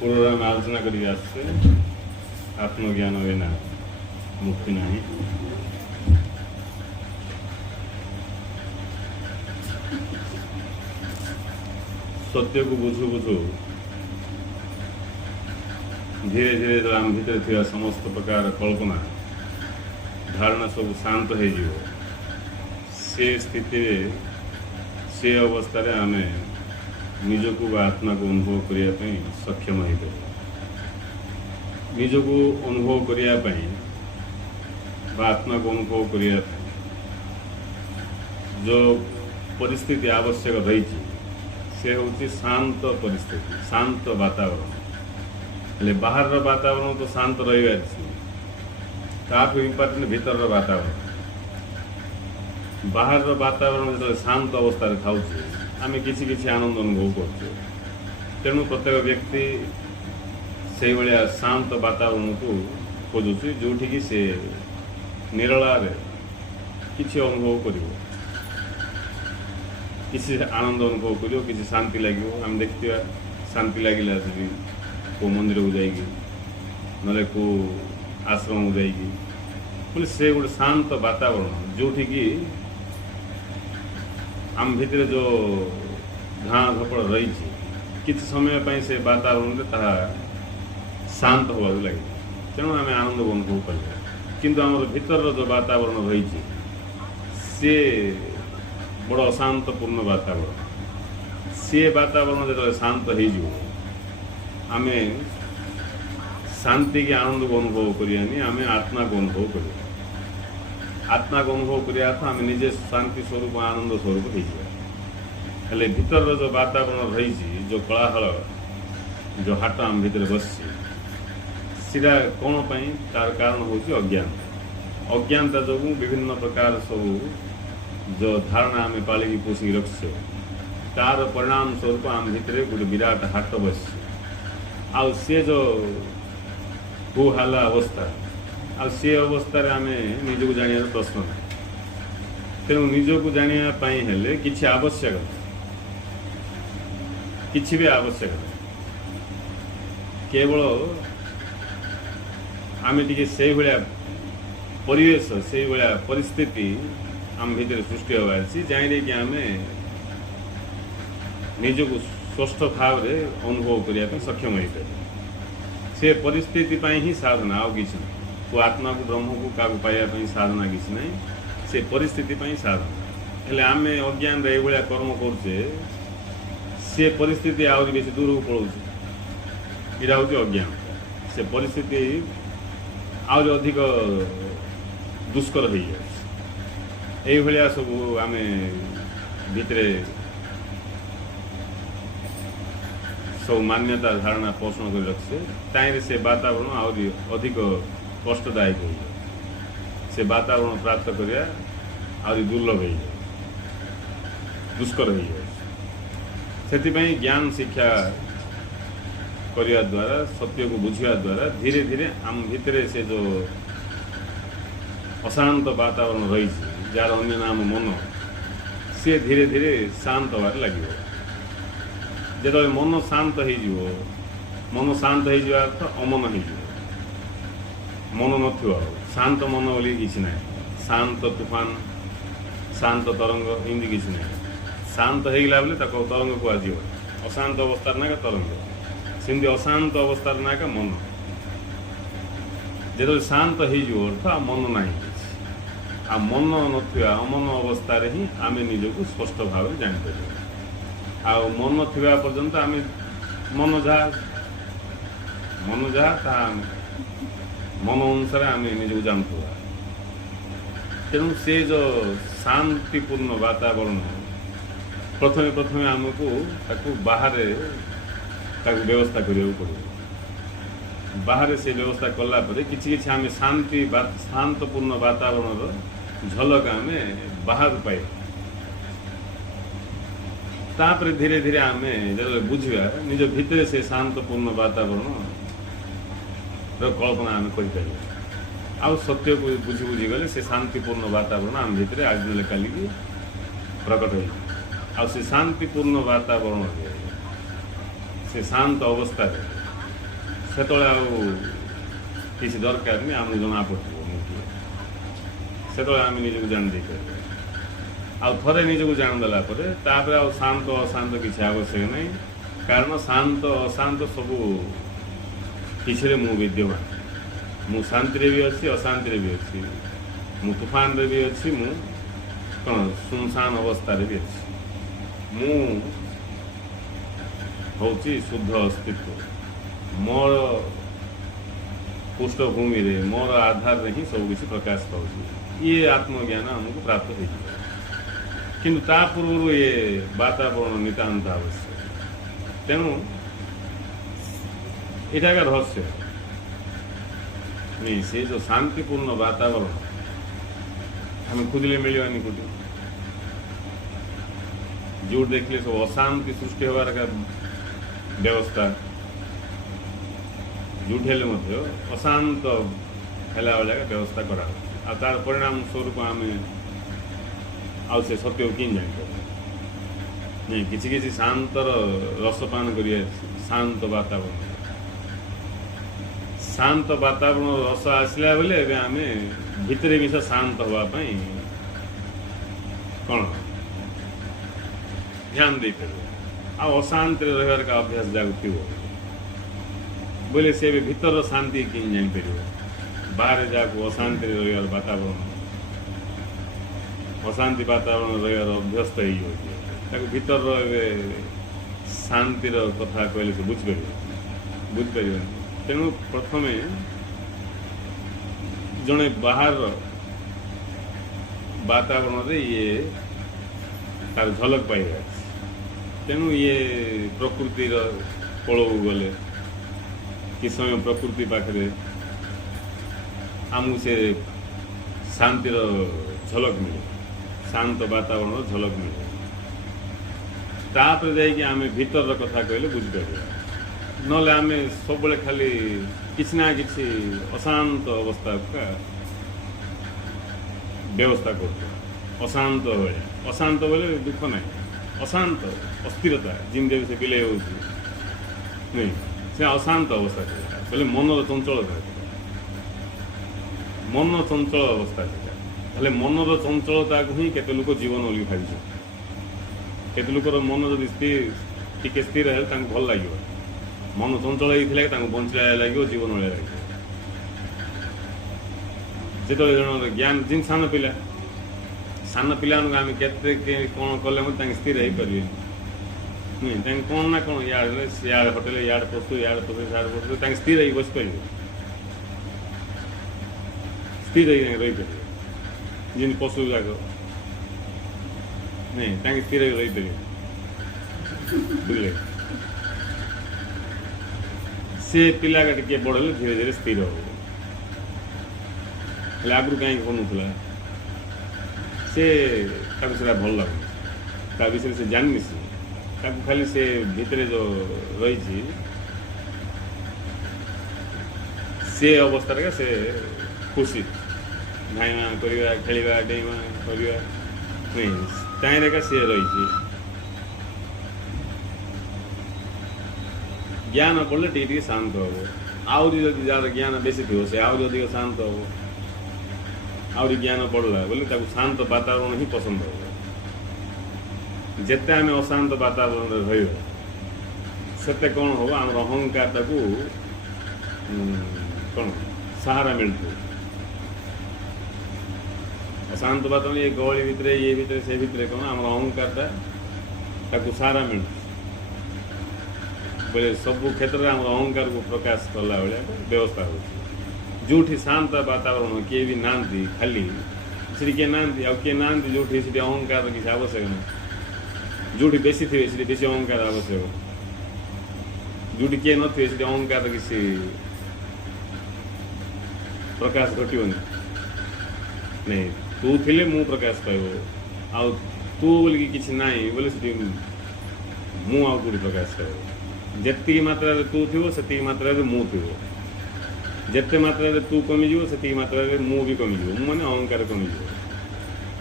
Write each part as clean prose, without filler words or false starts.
पूर्व आम आलोचना कर आत्मज्ञान बिना मुक्ति नहीं। सत्य को बुझु बुझु धीरे धीरे जो आम भीतर थी समस्त प्रकार कल्पना धारणा सब शांत हो से स्थिति से अवस्था रे आमे निजको आत्मा को अनुभव करने सक्षम हो निजको अनुभव करने आत्मा को अनुभव करने जो परिस्थिति आवश्यक रही से हूँ शांत परिस्थिति शांत वातावरण हेले बाहर वातावरण तो शांत रही इम्पोर्टेंट भीतर वातावरण बाहर वातावरण जो शांत अवस्था था आम किसी आनंद अनुभव कर तेणु प्रत्येक व्यक्ति से भाया शांत वातावरण को खोजुची जोठिकी से निरलार किसी अनुभव कर किसी आनंद अनुभव कर किसी शांति लगे आम देखा शांति लगे को मंदिर को जाइए ना को आश्रम को जाइए बोले से गोटे शांत वातावरण जोठिकी आम भितर जो घाँ झपड़ रही किसी समय पर से वातावरण शांत होगा लगे तेणु आम आनंद को अनुभव करें किंतु आम भीतर जो वातावरण रही सी बड़ अशांतपूर्ण वातावरण सी वातावरण जो शांत हो आम शांति के आनंद को अनुभव करियानी आम आत्मा को अनुभव कर आत्मा को अनुभव करिया तो आम निजे शांति स्वरूप आनंद स्वरूप हो भीतर जो वातावरण रही जो कलाहल जो हाट आम भीतर बस सीधा कौन तार कारण हूँ अज्ञान अज्ञानता जो विभिन्न प्रकार सब जो धारणा आम पालिकी पोषिक रखी तार परिणाम स्वरूप आम भितर गोटे विराट हाट बस आउ सी जो हुहाला अवस्था आ सी अवस्था आम निजक जाना प्रश्न ना तेणु निजक जानापी किसी आवश्यक किसी भी आवश्यक केवल आम टी से भाया परिवेश से भाया परिस्थिति आम भीतर सृष्टि होबार जाने कि आम निजक स्वस्थ भाव में अनुभव करने सक्षम हो पाए से परिस्थिति ही साधना आउ कि को आत्मा को ब्रह्म को क्या पाइबा साधना किसी ना से परिस्थिति साधना हेले आम अज्ञान रे भाया कर्म करुचे से परिस्थिति आहरी बेसी दूर को पलाऊँ यहाँ हूँ अज्ञान से परिस्थिति आहरी अधिक दुष्कर हो जाए सब आम भितर सब मान्यता धारणा पोषण कर रखे ताई से वातावरण आहरी अधिक कष्टदायक हो से वातावरण प्राप्त करिया आहरी दुर्लभ हो दुष्कर हो जाए से ज्ञान शिक्षा करने द्वारा सत्य को बुझा द्वारा धीरे धीरे आम भितर से जो अशांत वातावरण रही जार अन्य नाम मन सी धीरे धीरे शांत होबार लगे जो मन शांत हो मन शांत हो अर्थ अमन हो मन न शांत मन बोली किसी ना शांत तूफान शांत तरंग एमती किसी ना शांत होगा बोले तरंग कह अशांत अवस्था ना तरंग सेमती अशांत अवस्था ना मन जो शांत हो अर्थ आ मन ना आ मन ना अमन अवस्था ही आम निजक स्पष्ट भाव जापर आ मन थिबा पर्यंत आम मन जहाँ मन अनुसार आम निजक जानू तेणु से जो शांतिपूर्ण वातावरण प्रथमे प्रथमे आमको ताकू बाहर व्यवस्था करने पड़े बाहर से व्यवस्था कलापर किसी आम शांति शांतपूर्ण वातावरण झलक आम बाहर पाए तापर धीरे धीरे आम जो बुझा निज भितर से शांतपूर्ण वातावरण कल्पना आम कर आउ सत्य को बुझी बुझी गले से शांतिपूर्ण वातावरण आम भितर आज काली प्रकट हो आ शांतिपूर्ण वातावरण से शांत अवस्था ସେତେବେଳେ ଆଉ କିଛି ଦରକାର ନାହିଁ, ଆମକୁ ଜଣାପଡ଼ିବ ମୁଁ କିଏ। ସେତେବେଳେ ଆମେ ନିଜକୁ ଜାଣି ଦେଇପାରିବା। ଆଉ ଥରେ ନିଜକୁ ଜାଣିଦେଲା ପରେ ତାପରେ ଆଉ ଶାନ୍ତ ଅଶାନ୍ତ କିଛି ଆବଶ୍ୟକ ନାହିଁ, କାରଣ ଶାନ୍ତ ଅଶାନ୍ତ ସବୁ କିଛିରେ ମୁଁ ବିଦ୍ୟମାନ। ମୁଁ ଶାନ୍ତିରେ ବି ଅଛି, ଅଶାନ୍ତିରେ ବି ଅଛି, ମୁଁ ତୁଫାନରେ ବି ଅଛି, ମୁଁ କ'ଣ ସୁନସାନ ଅବସ୍ଥାରେ ବି ଅଛି। ମୁଁ ହେଉଛି ଶୁଦ୍ଧ ଅସ୍ତିତ୍ୱ। ମୋର ପୃଷ୍ଠଭୂମିରେ ମୋର ଆଧାରରେ ହିଁ ସବୁକିଛି ପ୍ରକାଶ ପାଉଛି। ଇଏ ଆତ୍ମଜ୍ଞାନ ଆମକୁ ପ୍ରାପ୍ତ ହୋଇଯିବ। କିନ୍ତୁ ତା ପୂର୍ବରୁ ଏ ବାତାବରଣ ନିତାନ୍ତ ଆବଶ୍ୟକ। ତେଣୁ ଏଇଟା ଏକା ରହସ୍ୟ। ସେ ଯେଉଁ ଶାନ୍ତିପୂର୍ଣ୍ଣ ବାତାବରଣ ଆମେ ଖୋଜିଲେ ମିଳିବନି କୋଉଠି। ଯୋଉଠି ଦେଖିଲେ ସବୁ ଅଶାନ୍ତି ସୃଷ୍ଟି ହେବାର ଏକା ବ୍ୟବସ୍ଥା, ଯୋଉଠି ହେଲେ ମଧ୍ୟ ଅଶାନ୍ତ ହେଲା ଭଳିଆ ବ୍ୟବସ୍ଥା କରାହେଉଛି। ଆଉ ତାର ପରିଣାମ ସ୍ୱରୂପ ଆମେ ଆଉ ସେ ସତ୍ୟକୁ କେମିତି ଜାଣିପାରିବା? ନାଇଁ, କିଛି କିଛି ଶାନ୍ତର ରସପାନ କରିବା, ଶାନ୍ତ ବାତାବରଣ। ଶାନ୍ତ ବାତାବରଣ ରସ ଆସିଲା ବେଳେ ଏବେ ଆମେ ଭିତରେ ମିଶ ଶାନ୍ତ ହେବା ପାଇଁ କ'ଣ ଧ୍ୟାନ ଦେଇପାରିବା। ଆଉ ଅଶାନ୍ତିରେ ରହିବାର ଏକ ଅଭ୍ୟାସ ଯାକୁ ଥିବ ବୋଇଲେ ସେ ଏବେ ଭିତରର ଶାନ୍ତି କେମିତି ଜାଣିପାରିବ? ବାହାରେ ଯାହାକୁ ଅଶାନ୍ତିରେ ରହିବାର ବାତାବରଣ, ଅଶାନ୍ତି ବାତାବରଣ ରହିବାର ଅଭ୍ୟସ୍ତ ହେଇଯାଉଛି, ତାକୁ ଭିତରର ଏବେ ଶାନ୍ତିର କଥା କହିଲେ ସେ ବୁଝିପାରିବନି। ତେଣୁ ପ୍ରଥମେ ଜଣେ ବାହାରର ବାତାବରଣରେ ଇଏ ତାର ଝଲକ ପାଇବା ଅଛି। ତେଣୁ ଇଏ ପ୍ରକୃତିର କୋଳକୁ ଗଲେ କିଛି ସମୟ ପ୍ରକୃତି ପାଖରେ ଆମକୁ ସେ ଶାନ୍ତିର ଝଲକ ମିଳେ, ଶାନ୍ତ ବାତାବରଣର ଝଲକ ମିଳେ। ତାପରେ ଯାଇକି ଆମେ ଭିତରର କଥା କହିଲେ ବୁଝିପାରିବା। ନହେଲେ ଆମେ ସବୁବେଳେ ଖାଲି କିଛି ନା କିଛି ଅଶାନ୍ତ ଅବସ୍ଥାକୁ ବ୍ୟବସ୍ଥା କରୁଛୁ। ଅଶାନ୍ତ ବେଳେ ଦୁଃଖ ନାହିଁ, ଅଶାନ୍ତ ଅସ୍ଥିରତା ଯେମିତି ସେ ବିଲେଇ ହେଉଛି ନାଇଁ, ସେ ଅଶାନ୍ତ ଅବସ୍ଥା ଥିଲା। ବୋଲେ ମନର ଚଞ୍ଚଳତା ଥିଲା, ମନ ଚଞ୍ଚଳ ଅବସ୍ଥା ଥିଲା। ହେଲେ ମନର ଚଞ୍ଚଳତାକୁ ହିଁ କେତେ ଲୋକ ଜୀବନ ବୋଲି ଭାବିଛନ୍ତି। କେତେ ଲୋକର ମନ ଯଦି ଟିକେ ସ୍ଥିର ହେଲେ ତାଙ୍କୁ ଭଲ ଲାଗିବ। ମନ ଚଞ୍ଚଳ ହେଇଥିଲା ତାଙ୍କୁ ବଞ୍ଚିଲା ଲାଗିବ, ଜୀବନ ଭଳିଆ ଲାଗିବ। ଯେତେବେଳେ ଜଣର ଜ୍ଞାନ ଯେମିତି ସାନ ପିଲାମାନଙ୍କୁ ଆମେ କେତେ କ'ଣ କଲେ ମଧ୍ୟ ତାଙ୍କେ ସ୍ଥିର ହେଇପାରିବେନି। ତାଙ୍କେ କ'ଣ ନା କ'ଣ ଇଆଡ଼େ ସିଆଡ଼େ ହୋଟେଲ, ଇଆଡ଼େ ପଶୁ, ସିଆଡ଼େ ପଶୁ, ତାଙ୍କେ ସ୍ଥିର ହେଇକି ବସିପାରିବେ, ସ୍ଥିର ହେଇକି ରହିପାରିବେ। ଯେମିତି ପଶୁ ଯାକ ନାଇଁ, ତାଙ୍କେ ସ୍ଥିର ହେଇକି ରହିପାରିବେ। ବୁଝିଲେ? ସେ ପିଲାଟା ଟିକେ ବଡ଼ ହେଲେ ଧୀରେ ଧୀରେ ସ୍ଥିର ହେବ। ହେଲେ ଆଗରୁ କାହିଁକି ବନୁଥିଲା? ସେ ତାକୁ ସେଟା ଭଲ ଲାଗୁନି, ତା ବିଷୟରେ ସେ ଜାଣିନି। ତାକୁ ଖାଲି ସେ ଭିତରେ ଯେଉଁ ରହିଛି ସେ ଅବସ୍ଥାରେ ସେ ଖୁସି, ଧାଇଁବା କରିବା, ଖେଳିବା, ଡେଇଁବା କରିବା ନାଇଁ, ତାହିଁରେ ସେ ରହିଛି। ଜ୍ଞାନ ପଡ଼ିଲେ ଟିକେ ଶାନ୍ତ ହେବ। ଆହୁରି ଯଦି ଯାହାର ଜ୍ଞାନ ବେଶୀ ଥିବ ସେ ଆହୁରି ଅଧିକ ଶାନ୍ତ ହେବ। ଆହୁରି ଜ୍ଞାନ ପଡ଼ିଲା ବୋଲେ ତାକୁ ଶାନ୍ତ ବାତାବରଣ ହିଁ ପସନ୍ଦ ହେବ। ଯେତେ ଆମେ ଅଶାନ୍ତ ବାତାବରଣରେ ରହିବା ସେତେ କ'ଣ ହେବ, ଆମର ଅହଙ୍କାରଟାକୁ କ'ଣ ସାହାରା ମିଳୁଥିବ। ଅଶାନ୍ତ ବାତାବରଣ ଏ ଗହଳି ଭିତରେ, ଇଏ ଭିତରେ, ସେ ଭିତରେ କ'ଣ ଆମର ଅହଙ୍କାରଟା ତାକୁ ସାହାରା ମିଳୁଛି। ବୋଲେ ସବୁ କ୍ଷେତ୍ରରେ ଆମର ଅହଙ୍କାରକୁ ପ୍ରକାଶ କଲା ଭଳିଆ ବ୍ୟବସ୍ଥା ହେଉଛି। ଯେଉଁଠି ଶାନ୍ତ ବାତାବରଣ କିଏ ବି ନାହାନ୍ତି, ଖାଲି ସେଠି କିଏ ନାହାନ୍ତି, ଆଉ କିଏ ନାହାନ୍ତି ଯେଉଁଠି ସେଠି ଅହଙ୍କାର କିଛି ଆବଶ୍ୟକ ନାହିଁ। ଯେଉଁଠି ବେଶୀ ଥିବେ ସେଠି ବେଶୀ ଅହଙ୍କାର ଆବଶ୍ୟକ, ଯେଉଁଠି କିଏ ନଥିବେ ସେଠି ଅହଙ୍କାର କିଛି ପ୍ରକାଶ ଘଟିବନି। ନାଇଁ, ତୁ ଥିଲେ ମୁଁ ପ୍ରକାଶ ପାଇବ, ଆଉ ତୁ ବୋଲିକି କିଛି ନାହିଁ ବୋଲେ ସେଠି ମୁଁ ଆଉ କେଉଁଠି ପ୍ରକାଶ ପାଇବ। ଯେତିକି ମାତ୍ରାରେ ତୁ ଥିବ ସେତିକି ମାତ୍ରାରେ ମୁଁ ଥିବ। ଯେତେ ମାତ୍ରାରେ ତୁ କମିଯିବ ସେତିକି ମାତ୍ରାରେ ମୁଁ ବି କମିଯିବ। ମୁଁ ମାନେ ଅହଙ୍କାର କମିଯିବ।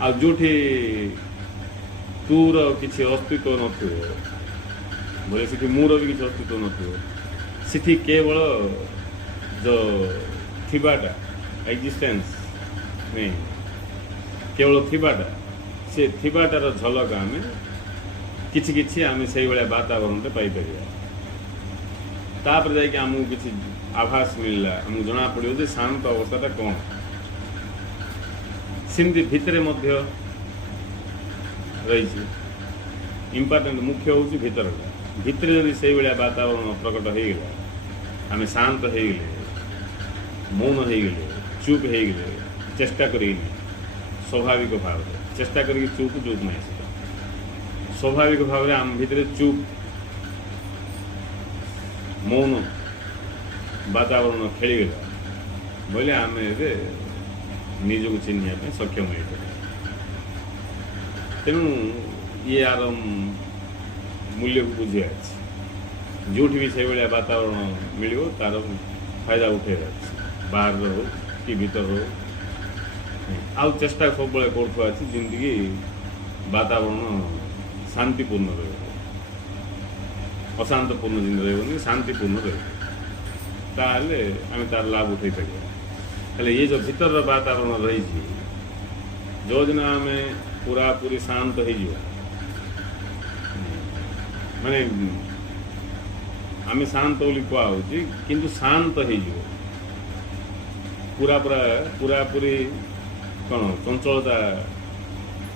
ଆଉ ଯେଉଁଠି ତୁର କିଛି ଅସ୍ତିତ୍ୱ ନଥିବ ବୋଲେ ସେଠି ମୋର ବି କିଛି ଅସ୍ତିତ୍ୱ ନଥିବ। ସେଠି କେବଳ जो थिबाटा एक्जिस्टेंस नहीं केवल थिबाटा से थिबाटार झलक आम किछि किछि आम से वातावरण पाई परिया तापर जाके आमको किछि आभास मिलला आमको जना पड़ो जे शांत अवस्थाटा कौन सिमती भितरे मध्य रही इम्पोर्टेंट मुख्य हूँ भितर भितर जदि से वातावरण प्रकट हो गला आम शांत हो गले मौन हो गले चुप हो गले चेष्टा कर स्वाभाविक भाव चेष्टा कर चुप चुप नहीं स्वाभाविक भाव में आम भितर चुप मौन वातावरण खेलीगला बोले आम निजक चिन्ह सक्षम हो तेणु ये यार मूल्य को बुझे जो भी से वातावरण मिल तार फायदा उठे बाहर हो कि भीतर हो आउ चेष्टा सब करमती वातावरण शांतिपूर्ण अशांतपूर्ण जिन रही शांतिपूर्ण रही तार लाभ उठे पार ये जो भीतर वातावरण रही जो दिन आम पूरा पूरी शांत हो माने आम शांत बोली कहुच्छी किंतु शांत हो पूरा पूरा पूरा पूरी कौन चंचलता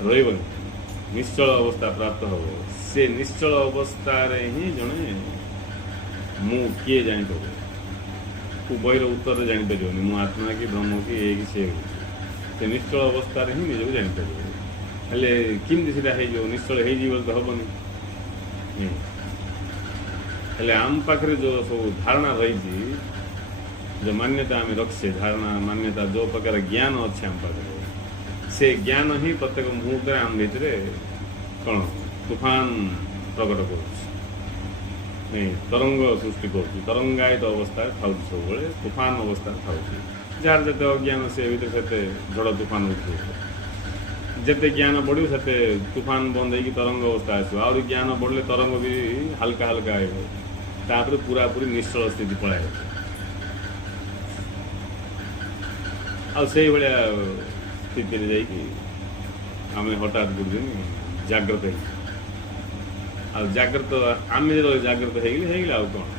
रही निश्चल अवस्था प्राप्त हो से निश्चल अवस्था ही जड़े मु किए जापर उभयर उत्तर जापर मु आत्मा कि ब्रह्म कि ये कि से निश्चल अवस्था ही निजक जापर हेले किमती सीटा हो निश्चल हो तो हेनी हेले आम पाखे जो सब धारणा रही जो मान्यता आम रखे धारणा मान्यता जो प्रकार ज्ञान अच्छे आम पाखे से ज्ञान ही प्रत्येक मुहूर्त आम भीतर कौन तूफान प्रकट कर तरंग सृष्टि कर तरंगायित अवस्था था सब तूफान अवस्था था जार जिते अज्ञान से भीतर से झड़ तूफान उठे जिते ज्ञान बढ़ो से तूफान बंद हो तरंग अवस्था आसो आ ज्ञान बढ़ले तरंग भी हल्का हल्का आपर पूरा पूरी निश्चल स्थिति पलाय आई स्थिति आम हठात गुड़ दिन जाग्रत जाग्रत आम जाग्रत हो कौन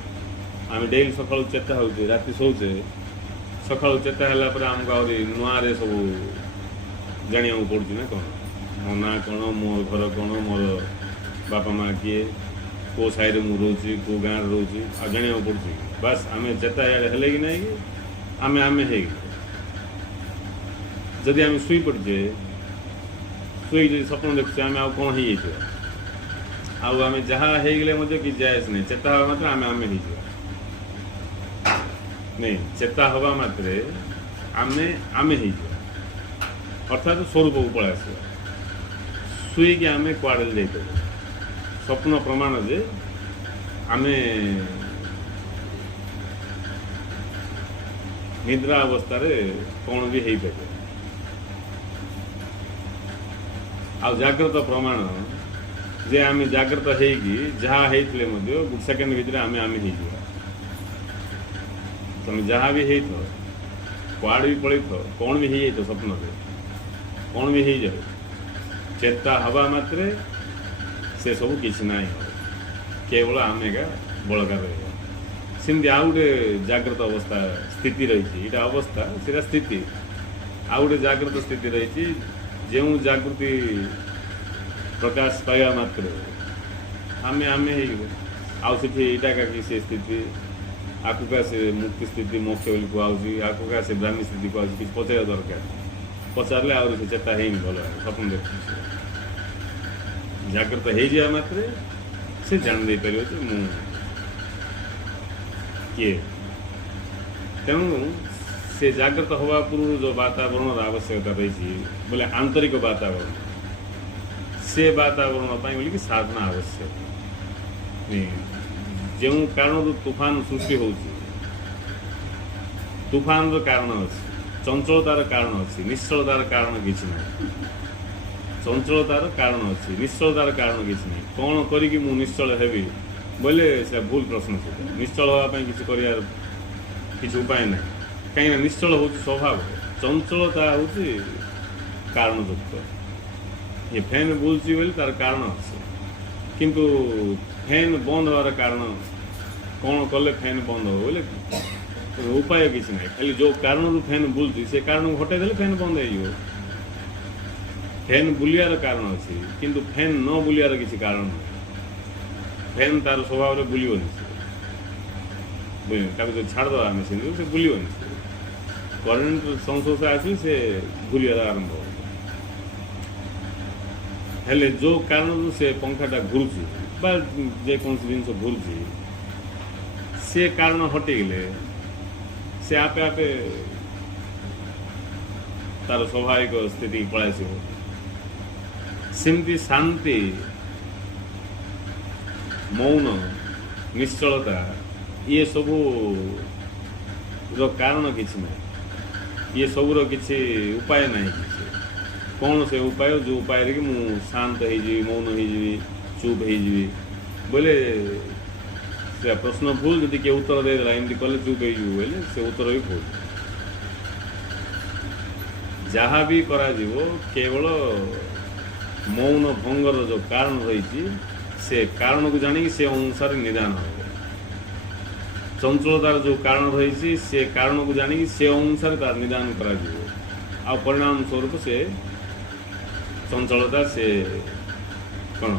आम डेली सका चेता हो राति शोचे सका चेता है आमको आहरी नुआ सब जाना पड़ू ना कौन मो ना कौन मोर घर कौन मोर बापा माँ किए कौ साइड मु रोचे कौ गाँव रोचे आ जाना पड़ू बस आम चेता हेले कि नहीं आम आम हो जदि आम शुई पड़े शुई स्वप्न देखुचे आम आउ कौन हो आम जहाँ होगले कि जायस नहीं चेता हवा मात्र आम आम हो नहीं चेता हवा मात्र आम आम हो अर्थात स्वरूप को पलि आस शुईकि आम कड़े जापर स्वप्न प्रमाण जे आम निद्रा अवस्था कौन भी हो पार आ जाग्रत प्रमाण जे आम जाग्रत होगी जहाँ होते गुड सेकेंड भितर आम आम हो तुम जहाँ भी हो कड़े भी पलि कौन भी हो स्वप्न कौन भी हो जाए चेता हवा मात्र से सब किसी ना केवल आम एका बड़का रहा सेमती आउ गोटे जाग्रत अवस्था स्थिति रही अवस्था सीटा स्थिति आउ गोटे जाग्रत स्थिति रही जो जागृति प्रकाश पाइबा मात्र आम आम हो आईटा कि से स्थिति आकुका से मुक्ति स्थिति मोक्ष बोली कहुच्छी आकुका से ब्राह्मी स्थिति कहुच्छी कि पचार दरकार पचारे आउरी से चेता है भल स्वप्न देख जाग्रत हो जावा मात्र से जान दे पार मु किए तेणु से जाग्रत हवा पूर्व जो वातावरण आवश्यकता रही बोले आंतरिक वातावरण से वातावरण बोली कि साधना आवश्यक जो कारण तूफान सृष्टि हो तूफान कारण अच्छे चंचलतार कारण अच्छी निश्चलतार कारण किसी ना चंचलतार कारण अच्छी निश्चलतार कारण किसी ना कौन करी मु निश्चल हेबी बोले से भूल प्रश्न से निश्चल हाँपाई किसी उपाय ना कहीं निश्चल हूँ स्वभाव चंचलता हूँ कारणयुक्त ये फैन बुलची बोले तार कारण अच्छे किंतु फैन बंद होवार कारण कौन कले फैन बंद हो बोले उपाय किसी ना खाली जो कारण फैन बुलची से कारण को हटाई फैन बंद हो फैन बुलियार कारण अच्छी किंतु फैन न बुलियार किसी कारण ना फैन तार स्वभाव में बुलबनी जो छाड़दा मेसीन से बुलबनी करेन्ट संस्पर्श आसी से बुलिया आरंभ हो हेले जो कारण से पंखाटा घुरुची जेको जिन घुरुची से कारण हटिगले से आपे आपे तार स्वाभाविक स्थिति पलाई सेमती शांति मौन निश्चलता ये सबू कारण किसी ना ये सबूर किसी उपाय ना किसी कौन से उपाय जो उपाय कि मु शांत हो मौन हो चुप हो बोले से प्रश्न भूल जदि किए उत्तर देदेला एमती कले चुप हो बोले से उत्तर भी भूल जहाँ भी करा केवल मौन भंगर जो कारण रही से कारण को जानी से अनुसार निदान हो चंचलतार जो कारण रही से कारण को जानी से अनुसार तार निदान करा परिणाम स्वरूप से चंचलता से कौन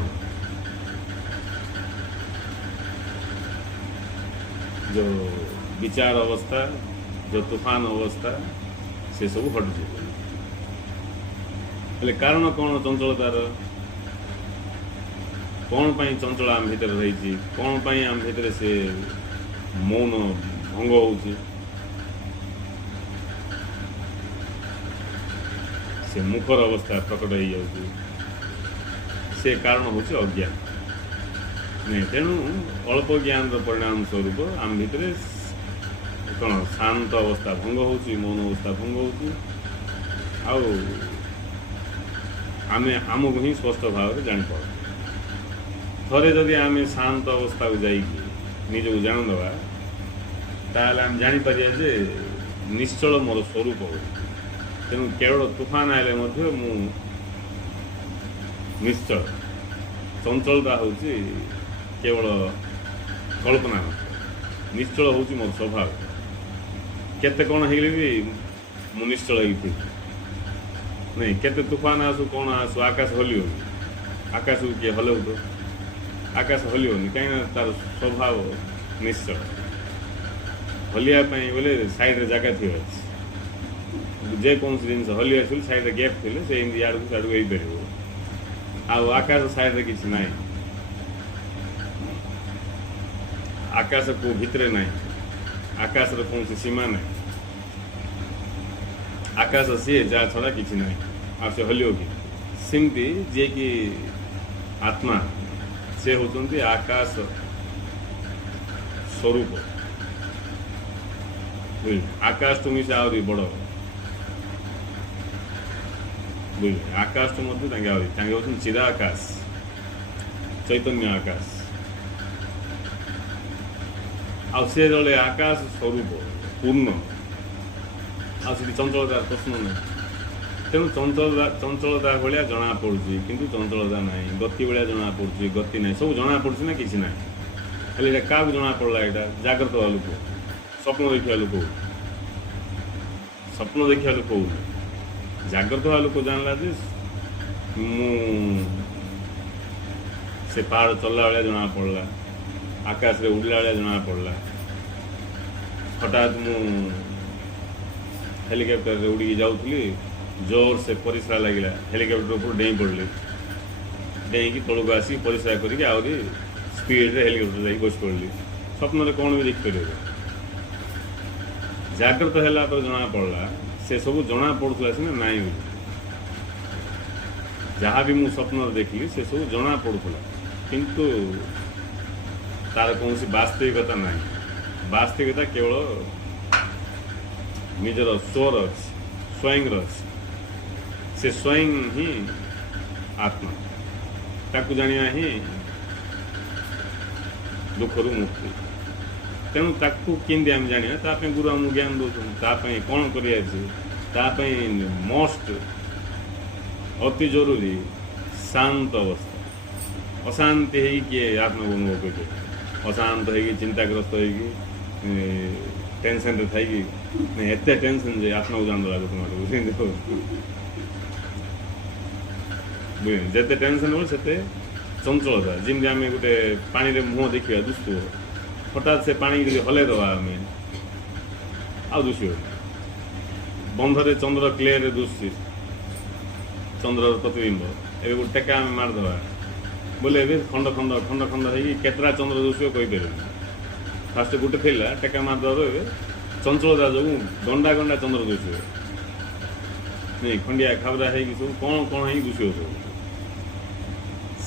जो विचार अवस्था जो तूफान अवस्था से सब हट जाए कारण कौन चंचलतार कौन पाई चंचल आम भीतर रही कौन पाई आम भीतर से मौन भंग हो मुखर अवस्था प्रकट हो जाऊँ से कारण हूँ अज्ञान नहीं तेणु अल्प ज्ञान परिणाम स्वरूप आम भीतर कौन शांत अवस्था भंग हो मौन अवस्था भंग हो आमको ही स्पष्ट भाव में जापर थरे जदि आम शांत अवस्था को जाइक जानदे ताल आम जापर जे निश्चल मोर स्वरूप हो तेणु केवल तूफान आए मु निश्चल चंचलता हूँ केवल कल्पना निश्चल हूँ मोर स्वभाव केते कौन हो भी मु निश्चल हो नहीं केते तूफान आसु कौन आसु आकाश हलियो आकाश को किए हल तो आकाश हलियोनी कहीं तार स्वभाव निश्चल हलिया बोले साइड जगह थी जेको जिन हलिया साइड गैप थे से याड़ को साइड को पार आकाश साइड किसी ना आकाश को भितर ना आकाश कौन सीमा ना आकाश सी जहाँ छड़ा किसी ना आ से हलियो कि सेमती जे कि आत्मा से होती आकाश स्वरूप आकाश तो मिसे आहरी बड़ बुझे आकाश तो मध्य आहरी चिराकाश चैतन्य आकाश आसे जड़े आकाश स्वरूप पूर्ण आसी चंचलतार प्रश्न ना तेणु चंचलता भाया जना पड़ी किंतु चंचलता ना गति भाया जना पड़ी गति ना सब जना पड़ी ना किसी ना खाली क्या जना पड़ा यहाँ जाग्रत हुआ लोक स्वप्न देखा लोक स्वप्न देखा लोक जाग्रत हुआ लोक जानला जे से पहाड़ चलला भाया जना पड़ा आकाश रे उड़ला भाया जना पड़ा हठात मु हेलिकप्टर रे उड़ी जाऊली जोर से परिश्रा लगे हेलिकप्टर ऊपर डेई पड़े डेई तौक आसी परिश्रा करके स्पीड रे हेलिकप्टर जाकि बस पड़ली स्वप्न कौन भी देखिपर जाग्रत है तो जना पड़ा से सब जना पड़ूला सीना नाई जहाँ भी मुझ स्वप्न देखली से सब जना पड़ूला किंतु तार कौन वास्तविकता ना वास्तविकता केवल निजर स्वर स्वयं से स्वयं ही आत्मा ताकू जानिया ही ଦୁଃଖରୁ ମୁକ୍ତି। ତେଣୁ ତାକୁ କେମିତି ଆମେ ଜାଣିବା, ତା ପାଇଁ ଗୁରୁ ଆମକୁ ଜ୍ଞାନ ଦେଉଛନ୍ତି। ତା ପାଇଁ କ'ଣ କରିବା ଅଛି, ତା ପାଇଁ ମଷ୍ଟ ଅତି ଜରୁରୀ ଶାନ୍ତ ଅବସ୍ଥା। ଅଶାନ୍ତି ହେଇକି କିଏ ଆତ୍ମାକୁ ଅନୁଭବ କରିପାରିବ? ଅଶାନ୍ତ ହେଇକି ଚିନ୍ତାଗ୍ରସ୍ତ ହେଇକି ଟେନସନ୍ରେ ଥାଇକି ଏତେ ଟେନସନ୍ ଯେ ଆତ୍ମାକୁ ଜାଣ ଲାଗୁଛି ବୁଝିଲେ। ଯେତେ ଟେନସନ୍ ହେବ ସେତେ ଚଞ୍ଚଳତା। ଯେମିତି ଆମେ ଗୋଟେ ପାଣିରେ ମୁହଁ ଦେଖିବା ଦୁଷୁଥିବ, ହଠାତ୍ ସେ ପାଣିକି ଯଦି ହଲେଇଦେବା ଆମେ ଆଉ ଦୁଷିବନି। ବନ୍ଧରେ ଚନ୍ଦ୍ର କ୍ଲିୟରରେ ଦୁଷୁଛି, ଚନ୍ଦ୍ରର ପ୍ରତିବିମ୍ବ, ଏବେ ଗୋଟେ ଟେକା ଆମେ ମାରିଦେବା ବୋଲେ ଏବେ ଖଣ୍ଡ ଖଣ୍ଡ ଖଣ୍ଡ ଖଣ୍ଡ ହେଇକି କେତେଟା ଚନ୍ଦ୍ର ଦୁଷିବ କହିପାରିବନି। ଫାଷ୍ଟ ଗୋଟେ ଥିଲା ଟେକା ମାରିଦେବାରୁ ଏବେ ଚଞ୍ଚଳତା ଯୋଗୁଁ ଗଣ୍ଡା ଗଣ୍ଡା ଚନ୍ଦ୍ର ଦୁଷିବ, ନାଇଁ ଖଣ୍ଡିଆ ଖାବରା ହେଇକି ସବୁ କ'ଣ କ'ଣ ହେଇକି ଦୁଷିବ ସବୁ।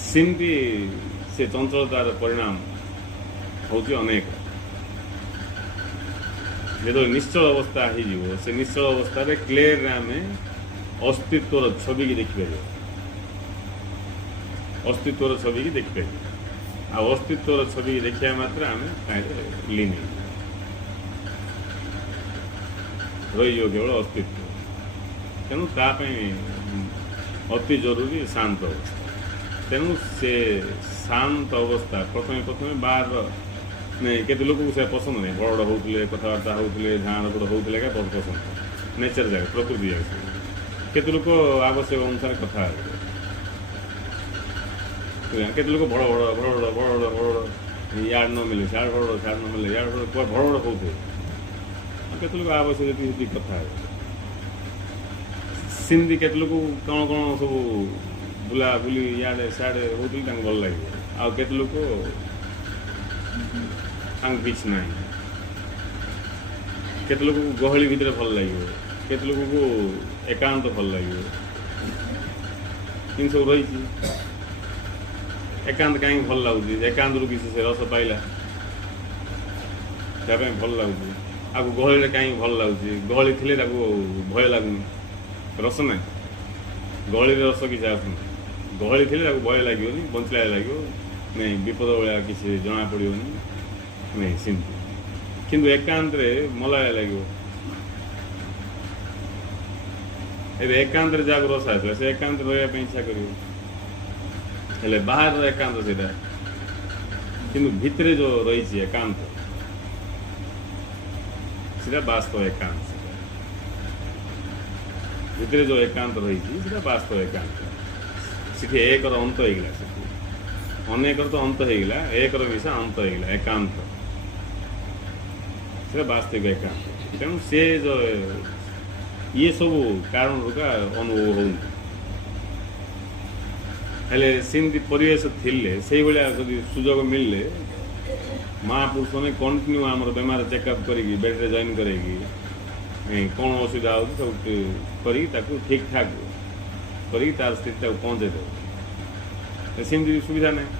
ସେମିତି ସେ ଚଞ୍ଚଳତାର ପରିଣାମ ହେଉଛି ଅନେକ। ଯେତେବେଳେ ନିଶ୍ଚଳ ଅବସ୍ଥା ହେଇଯିବ, ସେ ନିଶ୍ଚଳ ଅବସ୍ଥାରେ କ୍ଲିୟରରେ ଆମେ ଅସ୍ତିତ୍ୱର ଛବିକି ଦେଖିପାରିବା, ଅସ୍ତିତ୍ୱର ଛବିକି ଦେଖିପାରିବା। ଆଉ ଅସ୍ତିତ୍ୱର ଛବିକି ଦେଖିବା ମାତ୍ରେ ଆମେ ତାହିଁରେ ଲୀନ ରହିଯିବ କେବଳ ଅସ୍ତିତ୍ୱ। ତେଣୁ ତା ପାଇଁ ଅତି ଜରୁରୀ ଶାନ୍ତ ଅବସ୍ଥା। ତେଣୁ ସେ ଶାନ୍ତ ଅବସ୍ଥା ପ୍ରଥମେ ବାହାର କେତେ ଲୋକକୁ ସେ ପସନ୍ଦ ନାହିଁ। ବଡ଼ ବଡ଼ ହେଉଥିଲେ, କଥାବାର୍ତ୍ତା ହେଉଥିଲେ, ଝାଁ ରପଡ଼ ହେଉଥିଲେ, ଏକା ବଡ଼ ପସନ୍ଦ ନେଚର ଜାଗା, ପ୍ରକୃତି ଜାଗା। କେତେ ଲୋକ ଆବଶ୍ୟକ ଅନୁସାରେ କଥା ହେବେ, କେତେ ଲୋକ ବଡ଼ ବଡ଼ ବଡ଼ ବଡ଼ ବଡ଼ ବଡ଼ ବଡ଼ ଇଆଡ଼େ ନ ମିଳେ ସିଆଡ଼େ ବଡ଼ ବଡ଼, ସିଆଡ଼େ ନ ମିଳେ ଇଆଡ଼େ ବଡ଼ ବଡ଼ ବଡ଼ ହେଉଥିବେ। ଆଉ କେତେ ଲୋକ ଆବଶ୍ୟକ ଯେତିକି କଥା ହେବେ। ସେମିତି କେତେ ଲୋକ କ'ଣ କ'ଣ ସବୁ ବୁଲାବୁଲି ଇଆଡ଼େ ସିଆଡ଼େ ହେଉଥିଲେ ତାଙ୍କୁ ଭଲ ଲାଗିବ। ଆଉ କେତେ ଲୋକ ତାଙ୍କୁ କିଛି ନାହିଁ। କେତେ ଲୋକକୁ ଗହଳି ଭିତରେ ଭଲ ଲାଗିବ, କେତେ ଲୋକକୁ ଏକାନ୍ତ ଭଲ ଲାଗିବ। କିନ୍ତୁ ସବୁ ରହିଛି। ଏକାନ୍ତ କାହିଁକି ଭଲ ଲାଗୁଛି? ଏକାନ୍ତରୁ କିଛି ସେ ରସ ପାଇଲା, ତା ପାଇଁ ଭଲ ଲାଗୁଛି। ଆଉ ଗହଳିରେ କାହିଁକି ଭଲ ଲାଗୁଛି? ଗହଳି ଥିଲେ ତାକୁ ଭୟ ଲାଗୁନି, ରସ ନାହିଁ। ଗହଳିରେ ରସ କିଛି ଆସୁନି। ଗହଳି ଥିଲେ ତାକୁ ଭୟ ଲାଗିବନି, ବଞ୍ଚିଲା ଲାଗିବ, ନାଇଁ ବିପଦ ଭଳିଆ କିଛି ଜଣାପଡ଼ିବନି, ନାଇଁ ସେମିତି। କିନ୍ତୁ ଏକାନ୍ତରେ ମଲାଳିଆ ଲାଗିବ। ଏବେ ଏକାନ୍ତରେ ଯାହାକୁ ରସ ଆସିଲା ସେ ଏକାନ୍ତରେ ରହିବା ପାଇଁ ଇଚ୍ଛା କରିବ। ହେଲେ ବାହାରର ଏକାନ୍ତ ସେଇଟା, କିନ୍ତୁ ଭିତରେ ଯେଉଁ ରହିଛି ଏକାନ୍ତ, ସେଟା ବାସ୍ତବ ଏକାନ୍ତ। ଭିତରେ ଯେଉଁ ଏକାନ୍ତ ରହିଛି ସେଟା ବାସ୍ତବ ଏକାନ୍ତ। ସେଠି ଏକର ଅନ୍ତ ହେଇଗଲା, ସେଠି ଅନେକର ତ ଅନ୍ତ ହେଇଗଲା, ଏକର ମିଶା ଅନ୍ତ ହେଇଗଲା, ଏକାନ୍ତ। ସେଟା ବାସ୍ତବିକ ଏକାନ୍ତ। ତେଣୁ ସେ ଯେଉଁ ଇଏ ସବୁ କାରଣରୁ ଅନୁଭବ ହେଉନି। ହେଲେ ସେମିତି ପରିବେଶ ଥିଲେ, ସେଇଭଳିଆ ଯଦି ସୁଯୋଗ ମିଳିଲେ ମହାପୁରୁଷମାନେ କଣ୍ଟିନ୍ୟୁ ଆମର ବେମାର ଚେକଅପ୍ କରିକି ବେଡ଼୍ରେ ଜଏନ୍ କରେଇକି କ'ଣ ଅସୁବିଧା ହେଉଛି ସବୁ କରିକି ତାକୁ ଠିକ୍ ଠାକ୍ କରିକି ତାର ସ୍ଥିତିଟାକୁ ପହଞ୍ଚାଇ ଦେବ। ସେମିତି ବି ସୁବିଧା ନାହିଁ।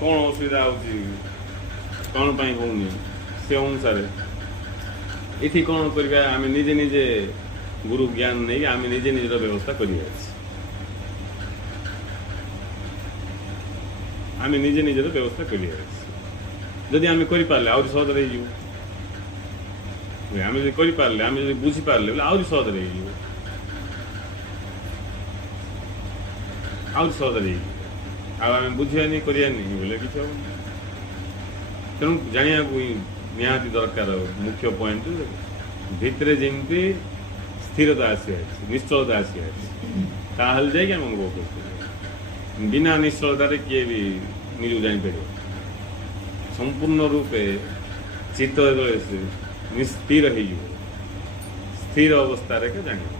କ'ଣ ଅସୁବିଧା ହେଉଛି, କ'ଣ ପାଇଁ ହେଉନି, ସେ ଅନୁସାରେ ଏଠି କ'ଣ କରିବା, ଆମେ ନିଜେ ନିଜେ ଗୁରୁ ଜ୍ଞାନ ନେଇକି ଆମେ ନିଜେ ନିଜର ବ୍ୟବସ୍ଥା କରିବା। ଆମେ ନିଜେ ନିଜର ବ୍ୟବସ୍ଥା କରିବା। ଯଦି ଆମେ କରିପାରିଲେ ଆହୁରି ସହଜରେ ହେଇଯିବ। ଆମେ ଯଦି କରିପାରିଲେ, ଆମେ ଯଦି ବୁଝିପାରିଲେ ବୋଲେ ଆହୁରି ସହଜରେ ହେଇଯିବ, ଆହୁରି ସହଜରେ ହେଇଯିବ। ଆଉ ଆମେ ବୁଝିବାନି କରିବାନି ବୋଲେ କିଛି ହେବନି। ତେଣୁ ଜାଣିବାକୁ ନିହାତି ଦରକାର। ମୁଖ୍ୟ ପଏଣ୍ଟ ଭିତରେ ଯେମିତି ସ୍ଥିରତା ଆସିବା ଅଛି, ନିଶ୍ଚଳତା ଆସିବା ଅଛି, ତାହେଲେ ଯାଇକି ଆମେ ଅନୁଭବ କରିପାରିବା। ବିନା ନିଶ୍ଚଳତାରେ କିଏ ବି ନିଜକୁ ଜାଣିପାରିବ। ସମ୍ପୂର୍ଣ୍ଣ ରୂପେ ଚିତ୍ତ ଯେତେବେଳେ ସ୍ଥିର ହେଇଯିବ, ସ୍ଥିର ଅବସ୍ଥାରେ ଜାଣିବ।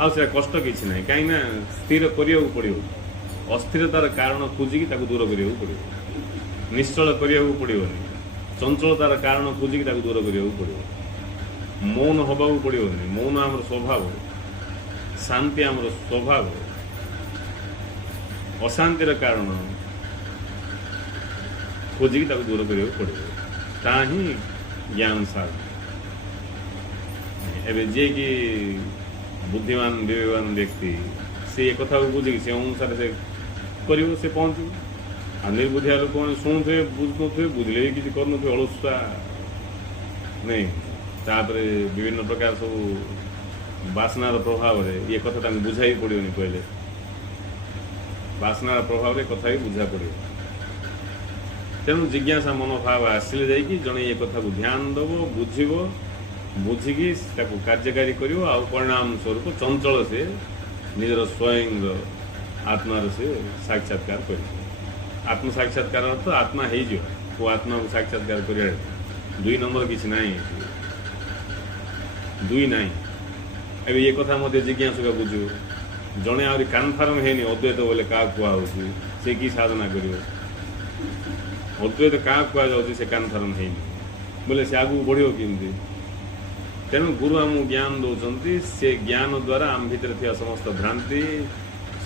ଆଉ ସେଟା କଷ୍ଟ କିଛି ନାହିଁ, କାହିଁକିନା ସ୍ଥିର କରିବାକୁ ପଡ଼ିବ। ଅସ୍ଥିରତାର କାରଣ ଖୋଜିକି ତାକୁ ଦୂର କରିବାକୁ ପଡ଼ିବ। ନିଶ୍ଚଳ କରିବାକୁ ପଡ଼ିବନି। ଚଞ୍ଚଳତାର କାରଣ ଖୋଜିକି ତାକୁ ଦୂର କରିବାକୁ ପଡ଼ିବ। ମୌନ ହେବାକୁ ପଡ଼ିବନି। ମୌନ ଆମର ସ୍ୱଭାବ, ଶାନ୍ତି ଆମର ସ୍ୱଭାବ। ଅଶାନ୍ତିର କାରଣ ଖୋଜିକି ତାକୁ ଦୂର କରିବାକୁ ପଡ଼ିବ। ତାହା ହିଁ ଜ୍ଞାନ ସାଧନ। ଏବେ ଯିଏକି ବୁଦ୍ଧିମାନ ବିବେକବାନ ବ୍ୟକ୍ତି, ସେ ଏ କଥାକୁ ବୁଝିକି ସେ ଅନୁସାରେ ସେ କରିବ, ସେ ପହଞ୍ଚିବ। आ निर्बुद्धिया लोक मैंने शुणुवे बुझुवे बुझले भी किसी कर अलसुआ नहीं तापर विभिन्न प्रकार सब बासनार प्रभाव ये कथा बुझाई पड़ोनी कहले बासनार प्रभाव कथा भी बुझा पड़ो तेणु जिज्ञासा मनोभाव आसिले जाइए जड़े ये कथा को ध्यान दब बुझ बुझिकी कार्यकारी कर परिणाम स्वरूप चंचल से निजर स्वयं आत्मार से साक्षात्कार कर आत्म साक्षात्कार अर्थ आत्मा हो आत्मा को साक्षात्कार कर दुई नंबर किसी ना दुई ना अब ये कथा मत जिज्ञासु का बुझु जड़े आहरी कनफर्म है अद्वैत बोले क्या कहुँ से कि साधना कर अद्वैत क्या कहुँ से कनफर्म है बोले से आगू बढ़ो केमती तेणु गुरु आमको ज्ञान दौरान से ज्ञान द्वारा आम भितर थी समस्त भ्रांति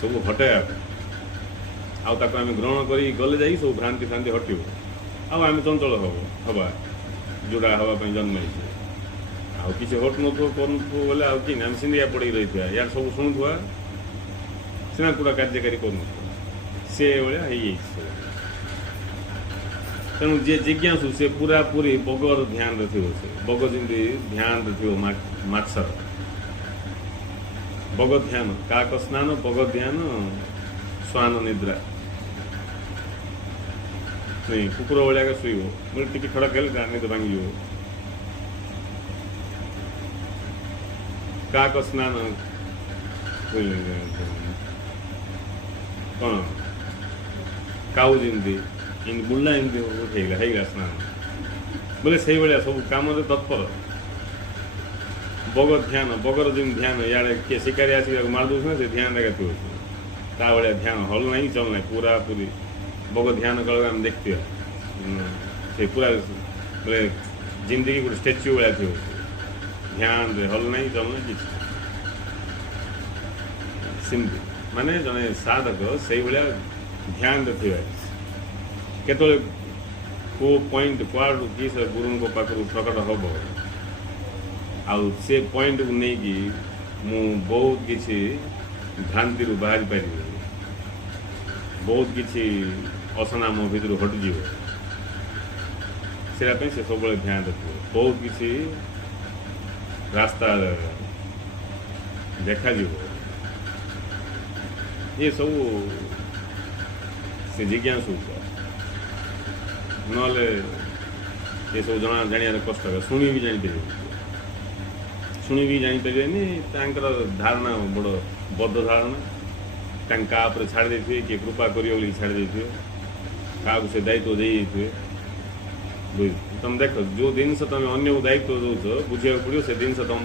सब हटाया आम ग्रहण कर गले जा सब भ्रांति फ्रांति हटो आम चंचल हवा जोड़ा हाँपाई जन्म आउ कि हट नुथो बोले आउ कि आम सिंधिया पड़े रही था यार सब शुणुवा सीना पूरा कार्यकारी कर से भाया तेणु जे जिज्ञासु से पूरा पूरी बगर ध्यान थी से बग जमी ध्यान थी माछर बग ध्यान काक स्नान बग ध्यान श्वान निद्रा नहीं कुकुर भाया शुभ बोले टी खड़क है निद भांगी काक स्नान कौन काऊ जमी इन बुल्ला एमती उठेगा स्नान बोले से भाया सब कम तत्पर बग ध्यान बगर जमी ध्यान इे किए शिकारी आसिक मारदे से ध्यान रखा ता भाया ध्यान हल ना चल ना पूरा पूरी बग ध्यान कल आम देखते से पूरा बोले जिंदगी गोटे स्टेच्यू भाया थी ध्यान हल ना चल ना कि माने जड़े साधक से भाया ध्यान थे केतले को पॉइंट क्वाड कि गुरु पाखु प्रकट हम आउ से पॉइंट को लेकिन मु बहुत किसी भ्रांति बाहरी पारि बहुत किसी असना मो भर हटिज से सब ध्यान रखिए बहुत किसी रास्ता देखा ये सब से जिज्ञासु ना ये सब जना जाना कष्ट शुणी भी जापर शुणी भी जापर धारणा बड़ बद्ध धारणा पर छाड़ दे किए कृपा करिए छाड़ दे क्या से दायित्व दे तुम देख जो जिनस तुम अन्य को दायित्व दौच बुझा पड़ो से जिन तुम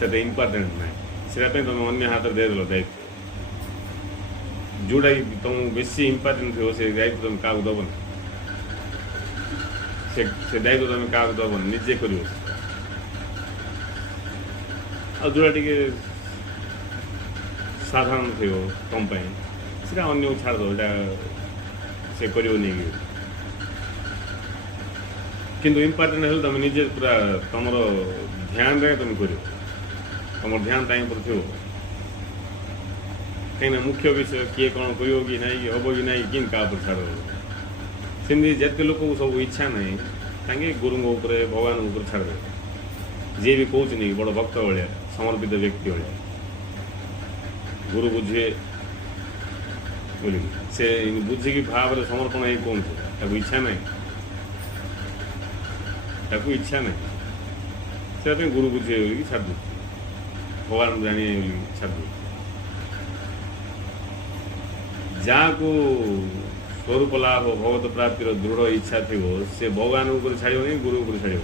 से इम्पोर्टाट ना से तुम अन्य हाथ में देदेल दायित्व जोटा कि तुमको बेसी इम्पोर्टाट थो से दायित्व तुम क्या दबन से दायित्व तुम क्या दबन निजे कर जोटा टी साधारण थी तुम से अन्य को छाड़ दो से कर किंतु इम्पोर्टाट है तुम निजे पूरा तुम ध्यान रे तुम कर तुम ध्यान टाइम पर थो कहीं मुख्य विषय किए कौन कह कि ना हम कि ना कि पर छाड़ सेमती जिते लोक सब इच्छा ना गुरु भगवान छाड़ दे जी भी कहते बड़ भक्त भाया समर्पित व्यक्ति भाया गुरु बुझे बोल से बुझिकी भाव समर्पण है कौन थे इच्छा ना इच्छा ना से गुरु बुझे छाड़ दे भगवान जाने छाड़ दे जहाँ को स्वरूप लाभ भगवत प्राप्तिर दृढ़ इच्छा थी से भगवान छाड़ नहीं गुरु छाड़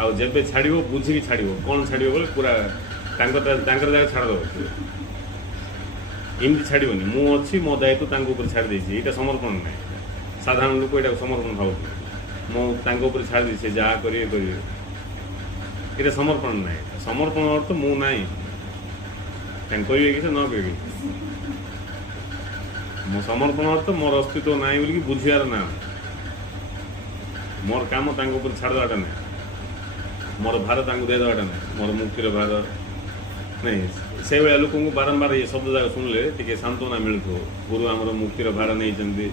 आउ जब छाड़ बुझिकी छाड़ कौन छाड़ बोले पूरा जगह छाड़ दो इमती छाड़नी मु अच्छी मो दायित्व छाड़ देटा समर्पण ना साधारण लोक यहाँ समर्पण भाव मु छाड़ दी से जहाँ करें समर्पण ना समर्पण अर्थ मु ना करेंगे कि न करेंगे मो समर्पण अर्थ मोर अस्तित्व ना बोल बुझार ना मोर कम छाड़देटा ना मोर भार देदेटा ना मोर मुक्तिर भार ନାଇଁ ସେଇଭଳିଆ ଲୋକଙ୍କୁ ବାରମ୍ବାର ଏ ଶବ୍ଦ ଯାକ ଶୁଣିଲେ ଟିକେ ସାନ୍ତ୍ୱନା ମିଳୁଥିବ। ଗୁରୁ ଆମର ମୁକ୍ତିର ଭାର ନେଇଛନ୍ତି,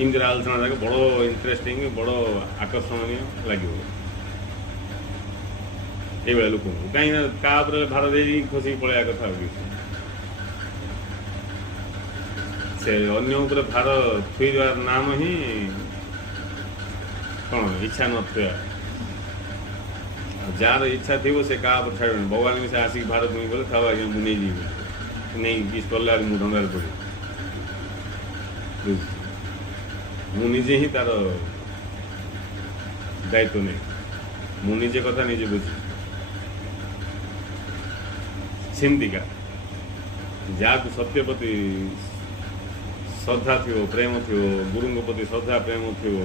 ଏମିତିର ଆଲୋଚନା ଯାକ ବଡ଼ ଇଣ୍ଟରେଷ୍ଟିଂ, ବଡ଼ ଆକର୍ଷଣୀୟ ଲାଗିବ ଏଇଭଳିଆ ଲୋକଙ୍କୁ। କାହିଁକିନା କାହା ଉପରେ ଭାର ଦେଇକି ଖସିକି ପଳେଇବା କଥା ଆଉ କିଛି। ସେ ଅନ୍ୟ ଉପରେ ଭାର ଥୋଇଦେବାର ନାମ ହିଁ କ'ଣ ଇଚ୍ଛା ନଥିବା। ଯାହାର ଇଚ୍ଛା ଥିବ ସେ କାହା ଉପରେ ଛାଡ଼ିବନି। ଭଗବାନ ବି ସେ ଆସିକି ଭାର ତୁମି ଗଲେ ଥାଉ ଆଜ୍ଞା ମୁଁ ନେଇଯିବି, ନେଇକି ଚଳିଲା ମୁଁ ଡଙ୍ଗାରେ ପଡ଼ିବି। ମୁଁ ନିଜେ ହିଁ ତାର ଦାୟିତ୍ୱ ନେଇ, ମୁଁ ନିଜେ କଥା ନିଜେ ବୁଝି। ସେମିତିକା ଯାହାକୁ ସତ୍ୟ ପ୍ରତି ଶ୍ରଦ୍ଧା ଥିବ, ପ୍ରେମ ଥିବ, ଗୁରୁଙ୍କ ପ୍ରତି ଶ୍ରଦ୍ଧା ପ୍ରେମ ଥିବ,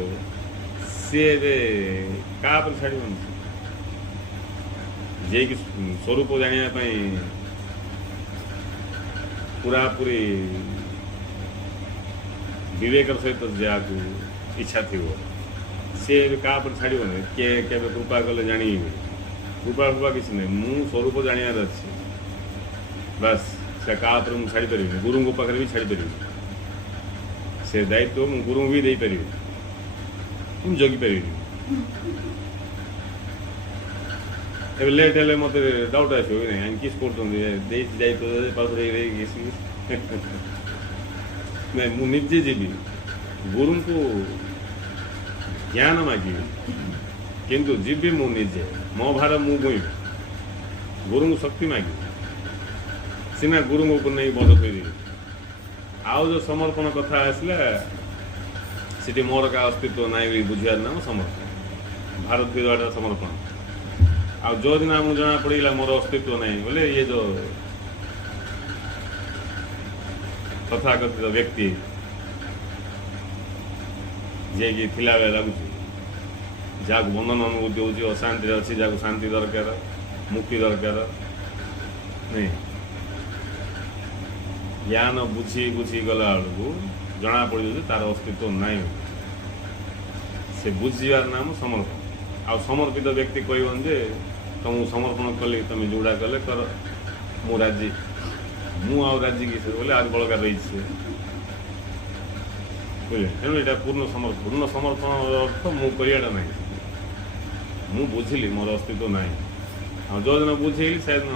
ସିଏ ଏବେ କାହା ଉପରେ ଛାଡ଼ିବନି। ଯିଏକି ସ୍ୱରୂପ ଜାଣିବା ପାଇଁ ପୁରାପୁରି ବିବେକର ସହିତ ଯାହାକୁ ଇଚ୍ଛା ଥିବ, ସିଏ ଏବେ କାହା ଉପରେ ଛାଡ଼ିବନି। କିଏ କେବେ କୃପା କଲେ ଜାଣିବେ, କୃପା କିଛି ନାହିଁ। ମୁଁ ସ୍ୱରୂପ ଜାଣିବାର ଅଛି, ବାସ୍। ସେ କାହା ଉପରେ ମୁଁ ଛାଡ଼ିପାରିବିନି, ଗୁରୁଙ୍କ ପାଖରେ ବି ଛାଡ଼ିପାରିବିନି। ସେ ଦାୟିତ୍ୱ ମୁଁ ଗୁରୁଙ୍କୁ ବି ଦେଇପାରିବି, ମୁଁ ଜଗିପାରିବିନି। ଏବେ ଲେଟ୍ ହେଲେ ମୋତେ ଡାଉଟ୍ ଆସିବ କି ନାହିଁ, କିସ୍ କରୁଛନ୍ତି, ଦେଇଛି ଦାୟିତ୍ୱ ପାଖରେ ନାଇଁ। ମୁଁ ନିଜେ ଯିବି, ଗୁରୁଙ୍କୁ ଜ୍ଞାନ ମାଗିବି, କିନ୍ତୁ ଯିବି ମୁଁ ନିଜେ। ମୋ ଭାର ମୁଁ ବୋହିବି, ଗୁରୁଙ୍କୁ ଶକ୍ତି ମାଗିବି, ସିନା ଗୁରୁଙ୍କ ଉପରେ ନେଇ ବଧ କରିବି। ଆଉ ଯେଉଁ ସମର୍ପଣ କଥା ଆସିଲା, ସେଠି ମୋର କାହା ଅସ୍ତିତ୍ୱ ନାହିଁ ବୋଲି ବୁଝିବାର ନାମ ସମର୍ପଣ। ଭାରତ ଦେବାଟା ସମର୍ପଣ। ଆଉ ଯେଉଁଦିନ ଆମକୁ ଜଣା ପଡ଼ିଗଲା ମୋର ଅସ୍ତିତ୍ୱ ନାହିଁ ବୋଲେ, ଇଏ ଯେଉଁ ତଥାକଥିତ ବ୍ୟକ୍ତି ଯିଏକି ଥିଲାବେଳେ ଲାଗୁଛି, ଯାହାକୁ ବନ୍ଧନ ଅନୁଭୂତି ହେଉଛି, ଅଶାନ୍ତିରେ ଅଛି, ଯାହାକୁ ଶାନ୍ତି ଦରକାର, ମୁକ୍ତି ଦରକାର, ନାଇଁ ଜ୍ଞାନ ବୁଝି ଗଲା ବେଳକୁ ଜଣାପଡ଼ିଯାଉଛି ତାର ଅସ୍ତିତ୍ୱ ନାହିଁ। ସେ ବୁଝିବାର ନାମ ସମର୍ପଣ। ଆଉ ସମର୍ପିତ ବ୍ୟକ୍ତି କହିବନି ଯେ ତୁମକୁ ସମର୍ପଣ କଲି, ତୁମେ ଯେଉଁଟା କଲେ କର, ମୁଁ ରାଜି। ମୁଁ ଆଉ ରାଜି କି ସେ ବୋଲେ ଆହୁରି ବଳକା ରହିଛି ବୁଝିଲେ। ତେଣୁ ଏଇଟା ପୂର୍ଣ୍ଣ ସମର୍ପଣର ଅର୍ଥ ମୁଁ କରିବାଟା ନାହିଁ। ମୁଁ ବୁଝିଲି ମୋର ଅସ୍ତିତ୍ୱ ନାହିଁ। ଆଉ ଯେଉଁଦିନ ବୁଝେଇଲି ସେଦିନ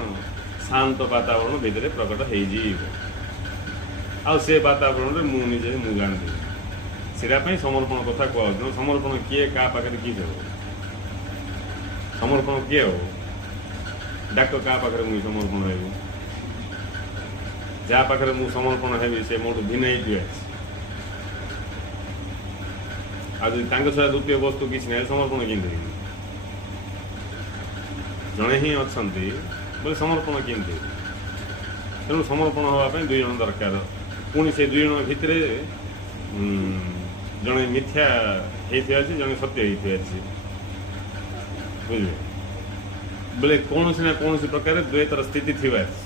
ଶାନ୍ତ ବାତାବରଣ ଭିତରେ ପ୍ରକଟ ହେଇଯିବ। ଆଉ ସେ ବାତାବରଣରେ ମୁଁ ନିଜେ ମୁଁ ଜାଣିଦେବି। ସେଇଟା ପାଇଁ ସମର୍ପଣ କଥା କୁହାଯାଉଛି। ସମର୍ପଣ କିଏ କାହା ପାଖରେ କିଏ ହେବ? ସମର୍ପଣ କିଏ ହେବ? ଡାକ କାହା ପାଖରେ ମୁଁ ସମର୍ପଣ ହେବି? ଯାହା ପାଖରେ ମୁଁ ସମର୍ପଣ ହେବି ସେ ମୋଠୁ ଭିନ୍ନ ହେଇଥିବେ। ଆଉ ଯଦି ତାଙ୍କ ଛଡ଼ା ଦ୍ୱିତୀୟ ବସ୍ତୁ କିଛି ନାହିଁ, ସମର୍ପଣ କେମିତି ହେବି? ଜଣେ ହିଁ ଅଛନ୍ତି ବୋଲେ ସମର୍ପଣ କେମିତି? ତେଣୁ ସମର୍ପଣ ହେବା ପାଇଁ 2 ଜଣ ଦରକାର। ପୁଣି ସେ 2 ଜଣ ଭିତରେ ଜଣେ ମିଥ୍ୟା ହେଇଥିବା ଅଛି, ଜଣେ ସତ୍ୟ ହେଇଥିବା ଅଛି, ବୁଝିଲେ। ବୋଲେ କୌଣସି ନା କୌଣସି ପ୍ରକାର ଦ୍ୱୈତର ସ୍ଥିତି ଥିବା ଅଛି,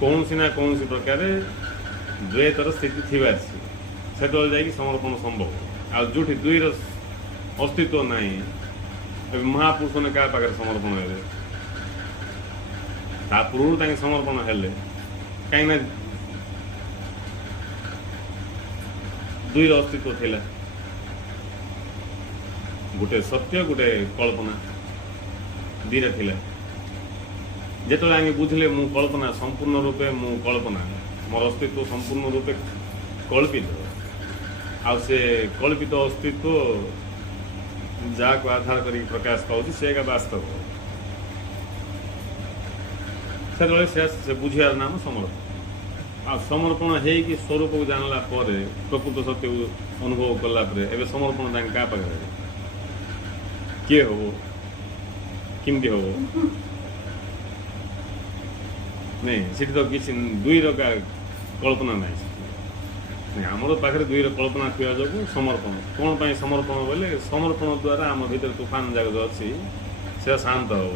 କୌଣସି ନା କୌଣସି ପ୍ରକାର ଦ୍ୱୈତର ସ୍ଥିତି ଥିବା ଅଛି, ସେତେବେଳେ ଯାଇକି ସମର୍ପଣ ସମ୍ଭବ। ଆଉ ଯେଉଁଠି 2ର ଅସ୍ତିତ୍ୱ ନାହିଁ, ଏବେ ମହାପୁରୁଷମାନେ କାହା ପାଖରେ ସମର୍ପଣ ହେବେ? ତା ପୂର୍ବରୁ ତାଙ୍କେ ସମର୍ପଣ ହେଲେ, କାହିଁକିନା 2ର ଅସ୍ତିତ୍ୱ ଥିଲା, ଗୋଟେ ସତ୍ୟ ଗୋଟେ କଳ୍ପନା, 2ଟା ଥିଲା। ଯେତେବେଳେ ଆମେ ବୁଝିଲେ ମୁଁ କଳ୍ପନା, ସମ୍ପୂର୍ଣ୍ଣ ରୂପେ ମୁଁ କଳ୍ପନା, ମୋର ଅସ୍ତିତ୍ୱ ସମ୍ପୂର୍ଣ୍ଣ ରୂପେ କଳ୍ପିତ, ଆଉ ସେ କଳ୍ପିତ ଅସ୍ତିତ୍ୱ ଯାହାକୁ ଆଧାର କରିକି ପ୍ରକାଶ ପାଉଛି ସେ ଏକା ବାସ୍ତବ, ସେତେବେଳେ ସେ ବୁଝିବାର ନାମ ସମର୍ପଣ। ଆଉ ସମର୍ପଣ ହେଇକି ସ୍ୱରୂପକୁ ଜାଣିଲା ପରେ, ପ୍ରକୃତ ସତ୍ୟକୁ ଅନୁଭବ କଲା ପରେ, ଏବେ ସମର୍ପଣ ତାଙ୍କେ କାହା ପାଖରେ ହେବ? କିଏ ହେବ? କେମିତି ହେବ? ନାଇଁ, ସେଠି ତ କିଛି 2ର କଳ୍ପନା ନାହିଁ। ଆମର ପାଖରେ 2ର କଳ୍ପନା ଥିବା ଯୋଗୁଁ ସମର୍ପଣ। କ'ଣ ପାଇଁ ସମର୍ପଣ ବୋଲେ, ସମର୍ପଣ ଦ୍ୱାରା ଆମ ଭିତରେ ତୁଫାନ ଯାକ ଅଛି ସେଟା ଶାନ୍ତ ହେବ।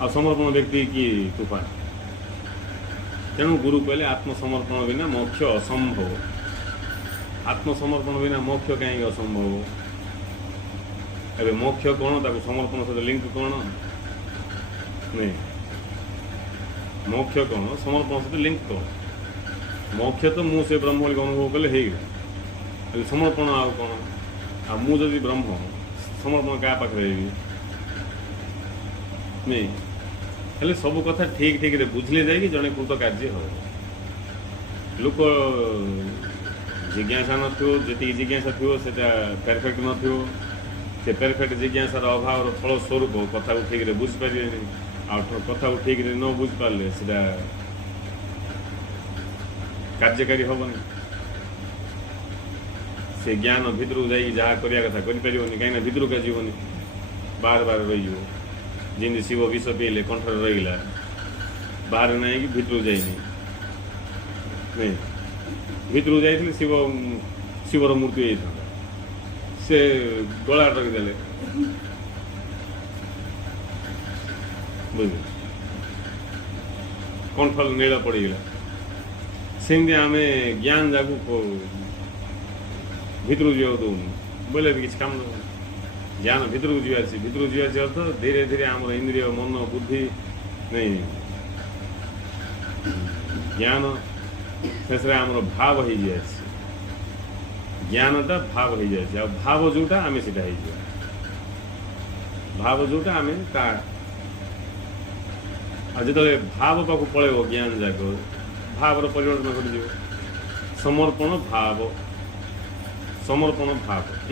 ଆଉ ସମର୍ପଣ ବ୍ୟକ୍ତି କି ତୁଫାନ। ତେଣୁ ଗୁରୁ କହିଲେ ଆତ୍ମସମର୍ପଣ ବିନା ମୋକ୍ଷ ଅସମ୍ଭବ। ଆତ୍ମସମର୍ପଣ ବିନା ମୋକ୍ଷ କାହିଁକି ଅସମ୍ଭବ? ଏବେ ମୋକ୍ଷ କ'ଣ, ତାକୁ ସମର୍ପଣ ସହିତ ଲିଙ୍କ କ'ଣ? नहीं मोक्ष कौन समर्पण सहित लिंक कौन मोक्ष तो मुझे ब्रह्म बोल अनुभव कले समर्पण आउ कौन आ मुझे ब्रह्म समर्पण क्या पाखे नहीं हेल्ले सब कथा ठीक ठीक रे बुझले जाए जड़े कृत कार्य हो लोक जिज्ञासा नथो जी जिज्ञासा थो से परफेक्ट नथो से परफेक्ट जिज्ञासार अभाव फल स्वरूप कथा ठीक रे बुझी पारे आ कथा ठीक रे न बुझी पारे से कार्यकारी हेनी से ज्ञान भितर जाइए जहाँ करवा कथा करें कहीं भितर का जीवन बार बार रही जमी शिव विष पीले कंठर रहीगला बाहर नहीं कि भितर जाइनी नहीं भितर जाइए शिव शिवर मूर्ति होता से गला रखिदे बुझे कंठ नील पड़गला सेमती आम ज्ञान जाक भितर जा दौन बोले भी किसी काम ज्ञान भितर जीवार अर्थ धीरे धीरे आम इंद्रिय मन बुद्धि नहीं ज्ञान शेष आम भाव हो जाए ज्ञानटा भाव हो जाए भाव जोटा आम से भाव जोटा आम जो भाव पाक पलैब ज्ञान जाक भावर परिवर्तन घटी समर्पण भाव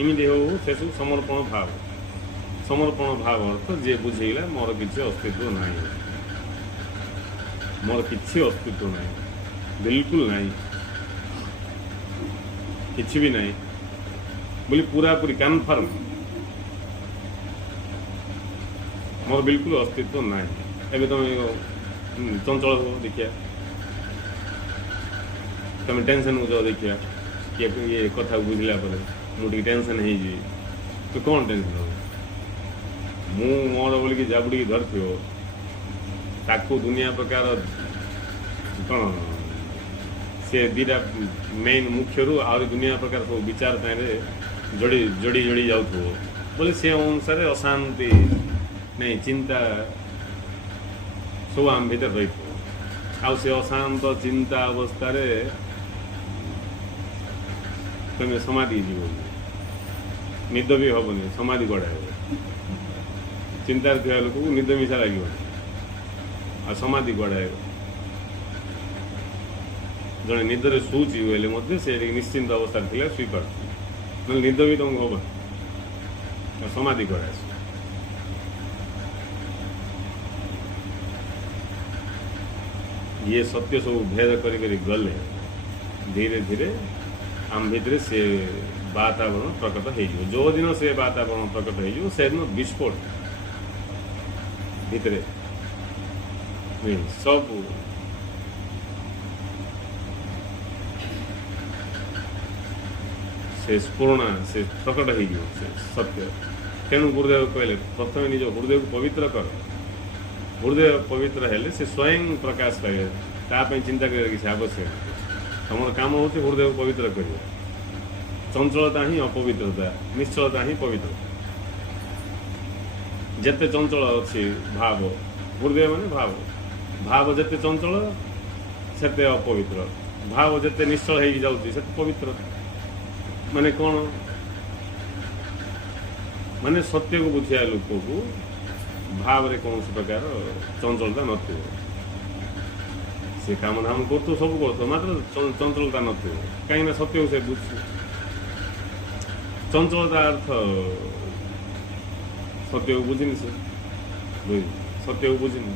इमिति हो से समर्पण भाव अर्थ जे बुझेगा मोर किसी अस्तित्व ना मोर किसी अस्तित्व ना बिल्कुल नहीं किसी भी नहीं बोली पूरा पूरी कन्फर्म मोर बिल्कुल अस्तित्व ना एवं तुम चंचल हो देखिए तुम टेंशन हो जाओ देखिए कि ये कथा बुझला मुझे टेंशन हो तो कौन टेंशन हो मु मोर बोलिकी जाबुड़ी धरथि ताकू दुनिया प्रकार कौन से दीटा मेन मुख्य रू आ दुनिया प्रकार सब विचार जोड़ी जोड़ी जोड़ी जाऊ बोले से अनुसार अशांति नहीं चिंता सब आम भीतर रही आउ से अशांत चिंता अवस्था तुम समाधि जीव निद भी हेनी समाधि गढ़ा चिंतार थी लोक निद मिशा लगे आ समाधि गढ़ा जड़े निदर शुची बोले से निश्चिंत अवस्था थी स्वीकार ना निद भी तुमको हम समाधि गढ़ा ये सत्य सब भेद करी गले धीरे धीरे आम भितर से वातावरण प्रकट हो जो दिन से वातावरण प्रकट हो से दिन विस्फोट भितर सब से स्पूर्णा से प्रकट हो सत्य तेणु गुरुदेव कहले प्रथम निज हृदय को पवित्र कर हृदय पवित्र हेले से स्वयं प्रकाश पाइबे तापई चिंता कर किसी आवश्यक तुम काम हूँ हृदय को पवित्र कर चंचलता ही अपवित्रता निश्चलता ही पवित्र जिते चंचल अच्छी भाव हृदय माने भाव जिते चंचल सेते अपवित्र भाव जिते निश्चल हो जाऊँगी से पवित्र माने कौन माने सत्य को बुझा लोक को भाव रे कौन प्रकार चंचलता न से काम धाम कर सब कर मात्र चंचलता न कहीं सत्य से बुझ चंचलता अर्थ सत्य को बुझिनी से सत्य को बुझिनी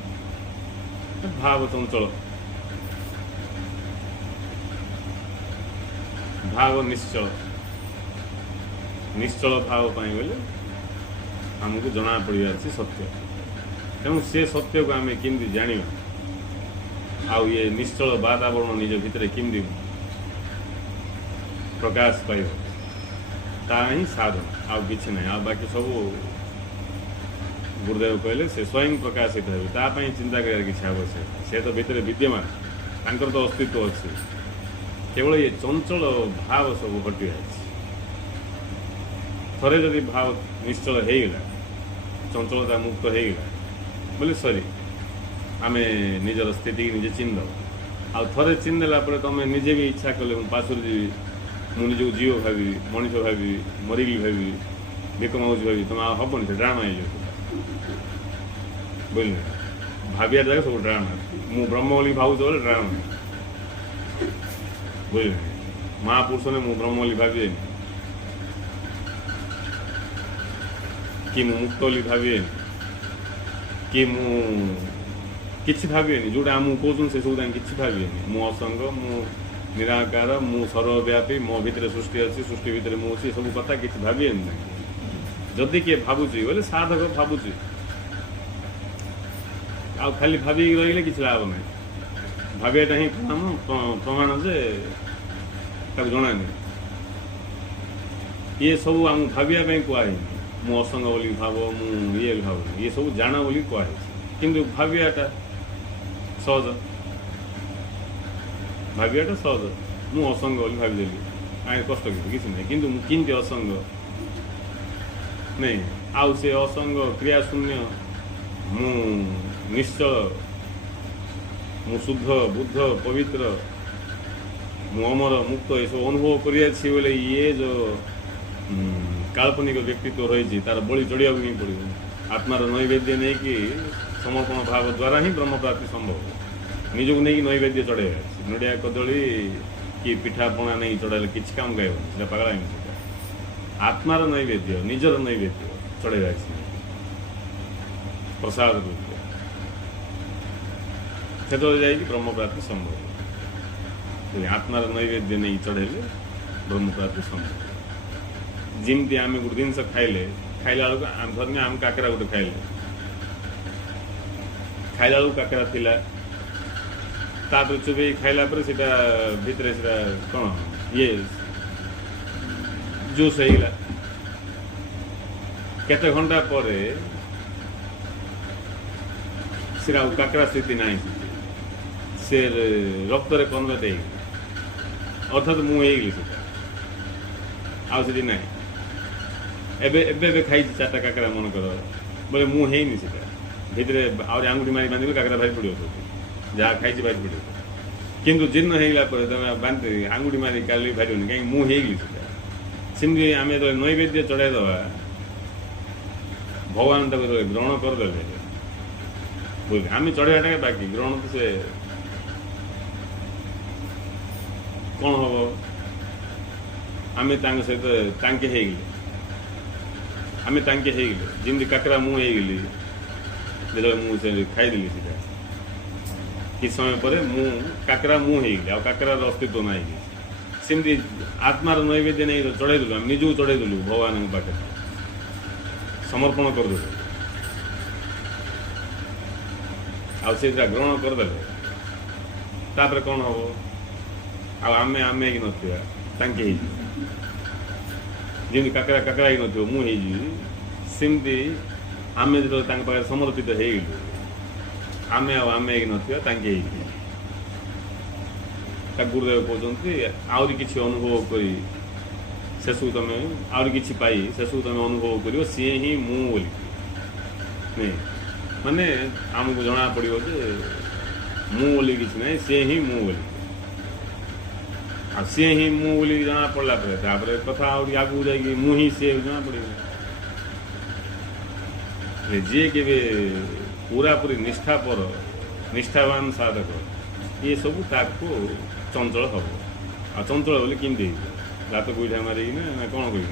भाव चंचल भाव निश्चल निश्चल भाव पाई बोले आमको जना पड़ा सत्य तेणु से सत्य को आम केमती जाना आउ ये निश्चल वातावरण निज भितर केमती प्रकाश पाइब ता ही साधन आउ किसी ना आ बाकी सब गुरुदेव कहले से स्वयं प्रकाशित हो तापाई चिंता कर किसी आवश्यक से तो भितर विद्यमान तांकर तो अस्तित्व अच्छे केवल ये चंचल भाव सब हटि थरे जदि भाव निश्चल हो गला चंचलता मुक्त हो गला बोले सरी आमे निजर स्थिति निजे चिन्ह आ थे चिन्हदेला तुम निजे भी इच्छा कले पार्श्वर जीवी मुझे निजक जीव भावी मनीष भावी मरिकी भावी भिक मागुच भावी तुम हेनी से ड्रामा बुझल भाविया जगह सब ड्रामा मु ब्रह्म बोली भावुच बोले ड्रामा बुझल महापुरुष ने मु ब्रह्म बोली भावे कि मु मुक्त बोली भावे कि मु किसी भाविनी जोटा आमको कौन से सब कि भाविनी मु असंग मु निराकार मु सर्वव्यापी मो भितर सृष्टि अच्छी सृष्टि भितर मुझे सब कथा कि भाविनी ना जदि किए भावुची बोले साधक भावुची आ खाली भाविक रही कि लाभ ना भावियाटा ही प्रमाण जे जना नहीं ये सब आम भाविया कहनी मु असंग बोली भाव मु ये भाव ये सब जाण बोली कहु किंतु भावियाटा सहज भावियाटा सहज मु असंग बोली भाविदेली आए कष्ट किसी ना किंतु किंतु असंग नहीं आउ से असंग क्रिया शून्य मु निश्चल मु शुद्ध बुद्ध पवित्र मु अमर मुक्त ये सब अनुभव कर ये जो काल्पनिक व्यक्तित्व रही तार बलि चढ़िया ही पड़ो आत्मार नैवेद्य नहीं कि समर्पण भाव द्वारा ही ब्रह्म प्राप्ति संभव निजक नहीं नैवेद्य चढ़े नड़िया कदली कि पिठापणा नहीं चढ़ाइले किसी काम गायबनी पगला आत्मार नैवेद्य निजर नैवेद्य चढ़े प्रसाद रूप से ब्रह्म प्राप्ति संभव आत्मार नैवेद्य नहीं चढ़ेले ब्रह्म प्राप्ति संभव जमती आम गोटे जिनस खाइले खाइला बेलू धरने आम काकरा गोटे खाइले खाइला बेलू काकरा थिला तापर चुबे खाइला पर सेटा भितर से कौन ये जूस होगा केते घंटा पर से काकरा स्थिति ना से रक्त कन्वर्ट हो अर्थात मुझे आसी ना एबे खाई चार्टा काकरा मन कर बोले मुझे भितर आंगुठी मारी बांधि काकरा भाई पड़ो जहाँ खाई भाई पड़ो किंतु जीर्ण होगा तुम बांधि आंगुठी मारी काली भाई कहीं मुझे सेमती आम जो नैवेद्य चढ़ाईदवा भगवान तक ग्रहण करदे बोल आम चढ़ाटा बाकी ग्रहण तो से कौन हम आम सहित तांके आम तांके जमी काकरा मुझे जो मुझे खाईदेली से कि समय पर मु काकरा मुझे काकरार अस्तित्व ना सेमती आत्मार नैवेद्य नहीं चढ़ाईदेलु आम निजू चढ़ाईदेलु भगवान पाखे समर्पण करदे से ग्रहण करदे तापर कौन हम आमे आमे ही नथिया तांके जमी काकरा काकरा ही नथियो मुझे सेमती आम जो पाखे समर्पित होगलु आमे आमे ही नथिया तांके गुरुदेव कहते आहरी किसी अनुभव करी शेष तुम आहरी किसी पाई शेष तुम अनुभव कर सी ही मु बोली नहीं माने आमको जना पड़ो जे मु बोली किसी ना सी ही मु बोली सी ही मु बोली जना पड़ा कथा आगू जाकि मु ही सी जना पड़े जी के पूरा पूरी निष्ठापर निष्ठावान साधक ये सब ताको चंचल हम आ चंचल बोले किमती लात गोईठा मारिक ना कौन कर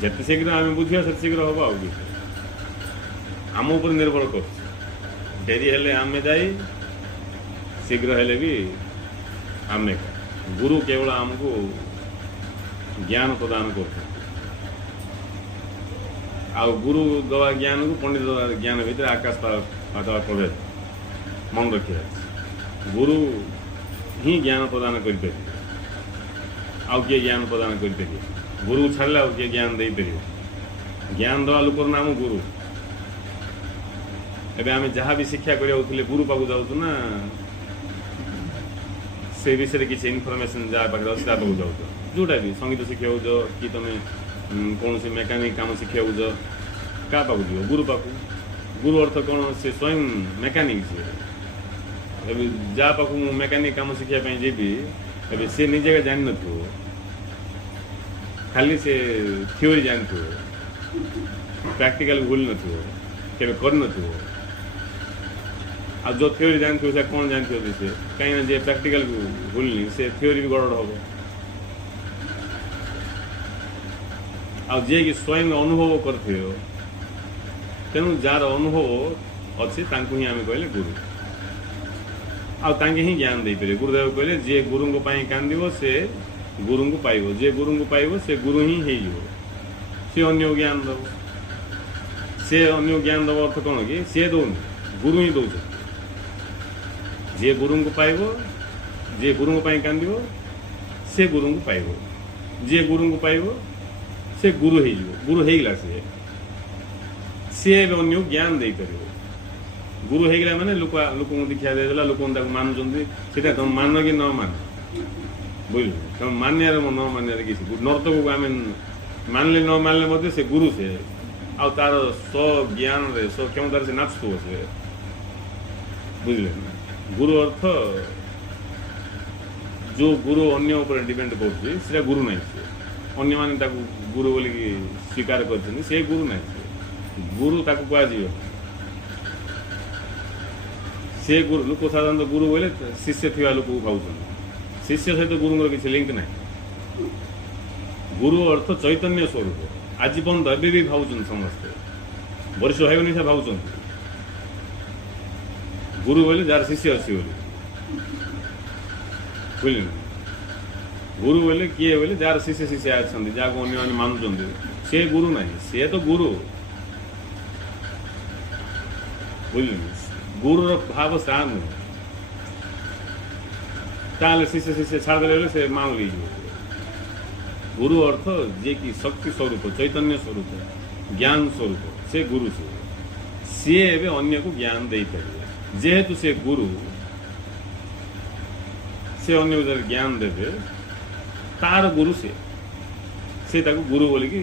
जिते शीघ्र आम बुझा से शीघ्र हम आम उपर निर्भर कर डेरी हेले आम जाई शीघ्र हेले भी आम गुरु केवल आमको ज्ञान प्रदान कर गुरु दवा ज्ञान को पंडित दवा ज्ञान भीतर आकाश पाताल प्रभेद मन रखा गुरु ही ज्ञान प्रदान कर किए ज्ञान प्रदान कर गुरु छाड़ा किए ज्ञान दे पार ज्ञान दवा लोकर नाम गुरु एबे आम जहाँ भी शिक्षा करें गुरु पाक जाऊँ ना से विषय किसी इनफर्मेशन जहाँ पाखे पाक जाऊँ जोटा भी संगीत शिखा कि तुम कौन से मेकानिक काम शिखा क्या पाक जीव गुरु पाक गुरु अर्थ कौन से स्वयं मेकानिक से जा पाक मेकानिक कम शिखापी जीवी ए सी निजे जान न खाली से थ्योरी जान प्रैक्टिकल भूल न कर न आ जो थ्योरी जान से कौन जान से कहीं जे प्रैक्टिकल भूलनी से थ्योरी भी गड़बड़ हम आ जे कि स्वयं अनुभव कर तेणु जार अनुभव अच्छी ही आम कहले गुरु आगे ही ज्ञान दे पारे गुरुदेव कहले जे गुरु कांद से गुरु को पाइब जे गुरु को पाइब से गुरु ही सी अन्य ज्ञान दब से अन्य ज्ञान दब अर्थ कौन कि सी दौन गुरु ही दौर जे गुरु को पाइब जे गुरु कांद से गुरु को पाइब जे गुरु को पाइब से गुरु गुरु होगा सी अन्य ज्ञान दे पार गुरु होगा माने लोक दीक्षा देदेला लोक मानुंट से तुम मान कि न मान बुझल तुम मान्यार न मान्यार किसी नर्तक को आम मानले न मानले से गुरु से आ तार स्वज्ञान स्वक्षमतार से नाचुव से बुझल गुरु अर्थ जो गुरु अन्य ऊपर डिपेंड कर गुरु ना अन्य मैंने गुरु बोल स्वीकार कर गुरु ना गुरु ताक कह से गुरु लोक साधारण गुरु बोले शिष्य थी लोक भाव शिष्य सहित गुरु किसी लिंक ना गुरु अर्थ चैतन्य स्वरूप आज पर्यटन एवं भी भाव समस्ते वरिष्ठ भाई निशा भाव गुरु बोले जार शिष्य अच्छी बुझे गुरु बोले किए बोले जार शिष्य शिष्य अच्छा जहाँ को अन्य मानुंट सी गुरु ना सी तो गुरु बुझल गुरुर भाव सा नुहे ताले शिष्य शिष्य छाड़दे से मान ली गुरु अर्थ जे कि शक्ति स्वरूप चैतन्य स्वरूप ज्ञान स्वरूप से गुरु से सी एवं अन्य को ज्ञान दे पारे जेहेतु से गुरु से अन्य ज्ञान देवे तार गुरु से गुरु बोल कि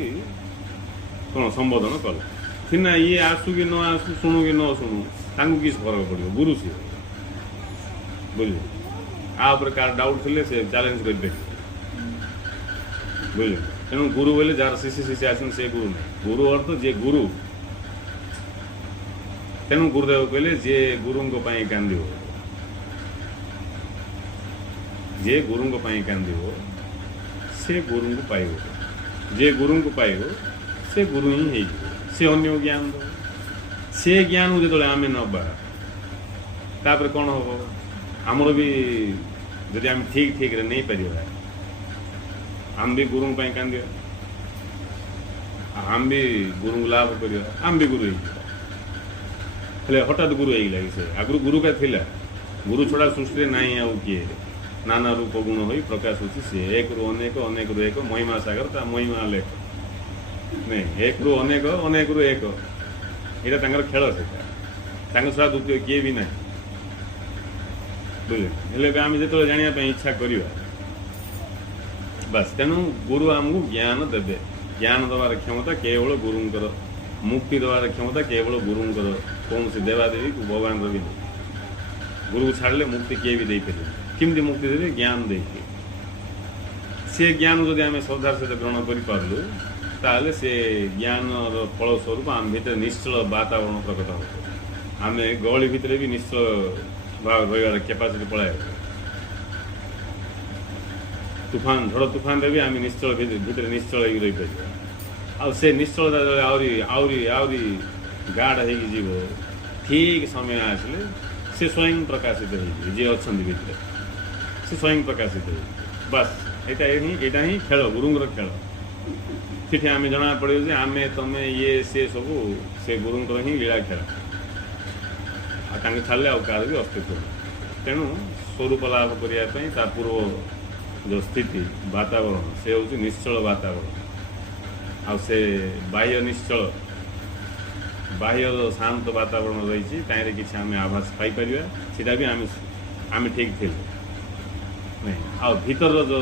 कौन संबोधन कल सीना ये आसू कि न आसू शुणु कि न शुणु तांको किस फरक पड़ो गुरु से बुझे आपर कार डाउट थे से चैलेंज कर देख बुझे तेणु गुरु बोले जार शिष्य शिष्य आस गुरु ना गुरु अर्थ जे गुरु तेणु गुरुदेव कहले जे गुरु कांद जे गुरु कांद से गुरु को पाइब जे गुरु को पाइब से गुरु ही से अन्य ज्ञान दो से ज्ञान को जो आम नबापर कौन हम आमर भी जदि आम ठीक ठीक नहीं पार आम भी गुरु कांद आम भी गुरु लाभ कर आम भी गुरु हेल्ले हठात गुरु होगा से आगु गुरु का थिला गुरु छड़ा सृष्टि ना आउ किए नाना रूप गुण हो प्रकाश होची से एक रु अनेक अनेक रु एक महिमा सागर ता महिमा लेख नहीं एक रु अनेक अनेक रु एक यहाँ खेल से छड़ा द्वितीय किए भी ना बुझे हेल्ले आम जो जानापी इच्छा करवा बस तेणु गुरु आमको ज्ञान देवे ज्ञान दबार क्षमता केवल गुरुंकर मुक्ति दबार क्षमता केवल गुरुंकर कौन से देवादेवी को भगवान भी नहीं गुरु को छाड़ले मुक्ति किए भी दे पारे किमती मुक्ति देवे ज्ञान देखे से ज्ञान जदि आम श्रद्धार सहित ग्रहण करूँ ताले से ज्ञान फलस्वरूप आम भीतर निश्चल वातावरण प्रकट हो आम गहली भितर भी निश्चल भाव रही कैपासीटी पलाय तूफान झड़ तूफान भी आम निश्चल भितर निश्चल रही पार आ से निश्चलता जो आहरी गाढ़ हो ठीक समय आसले से स्वयं प्रकाशित हो जी अच्छा भितर से स्वयं प्रकाशित हो बस यहाँ ही खेल गुरुंर खेल सीठी आम जना पड़े आम तुम ये से सब से गुरुंर ही लीला खेल छाड़े आर भी अस्तित्व तेणु स्वरूप लाभ करने पूर्व जो स्थिति वातावरण से हूँ निश्चल वातावरण आ से बाह्य निश्चल बाह्य शांत वातावरण रही किसी आम आभास पाइपर सीटा भी आम ठीक थे नहीं आ भीतर जो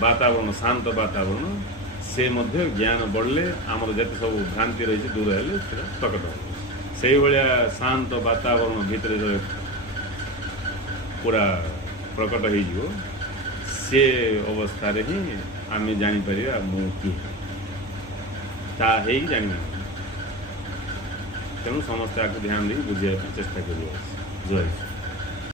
वातावरण शांत वातावरण से मध्य ज्ञान बढ़ले आमर जते सब भ्रांति रही दूर हेले सेटा प्रकट हो से भाया शांत वातावरण भितर पूरा प्रकट हो से अवस्था रे ही आम जापर मु किए जानी तेणु समस्ते आपको ध्यान दे बुझे चेष्टा कर।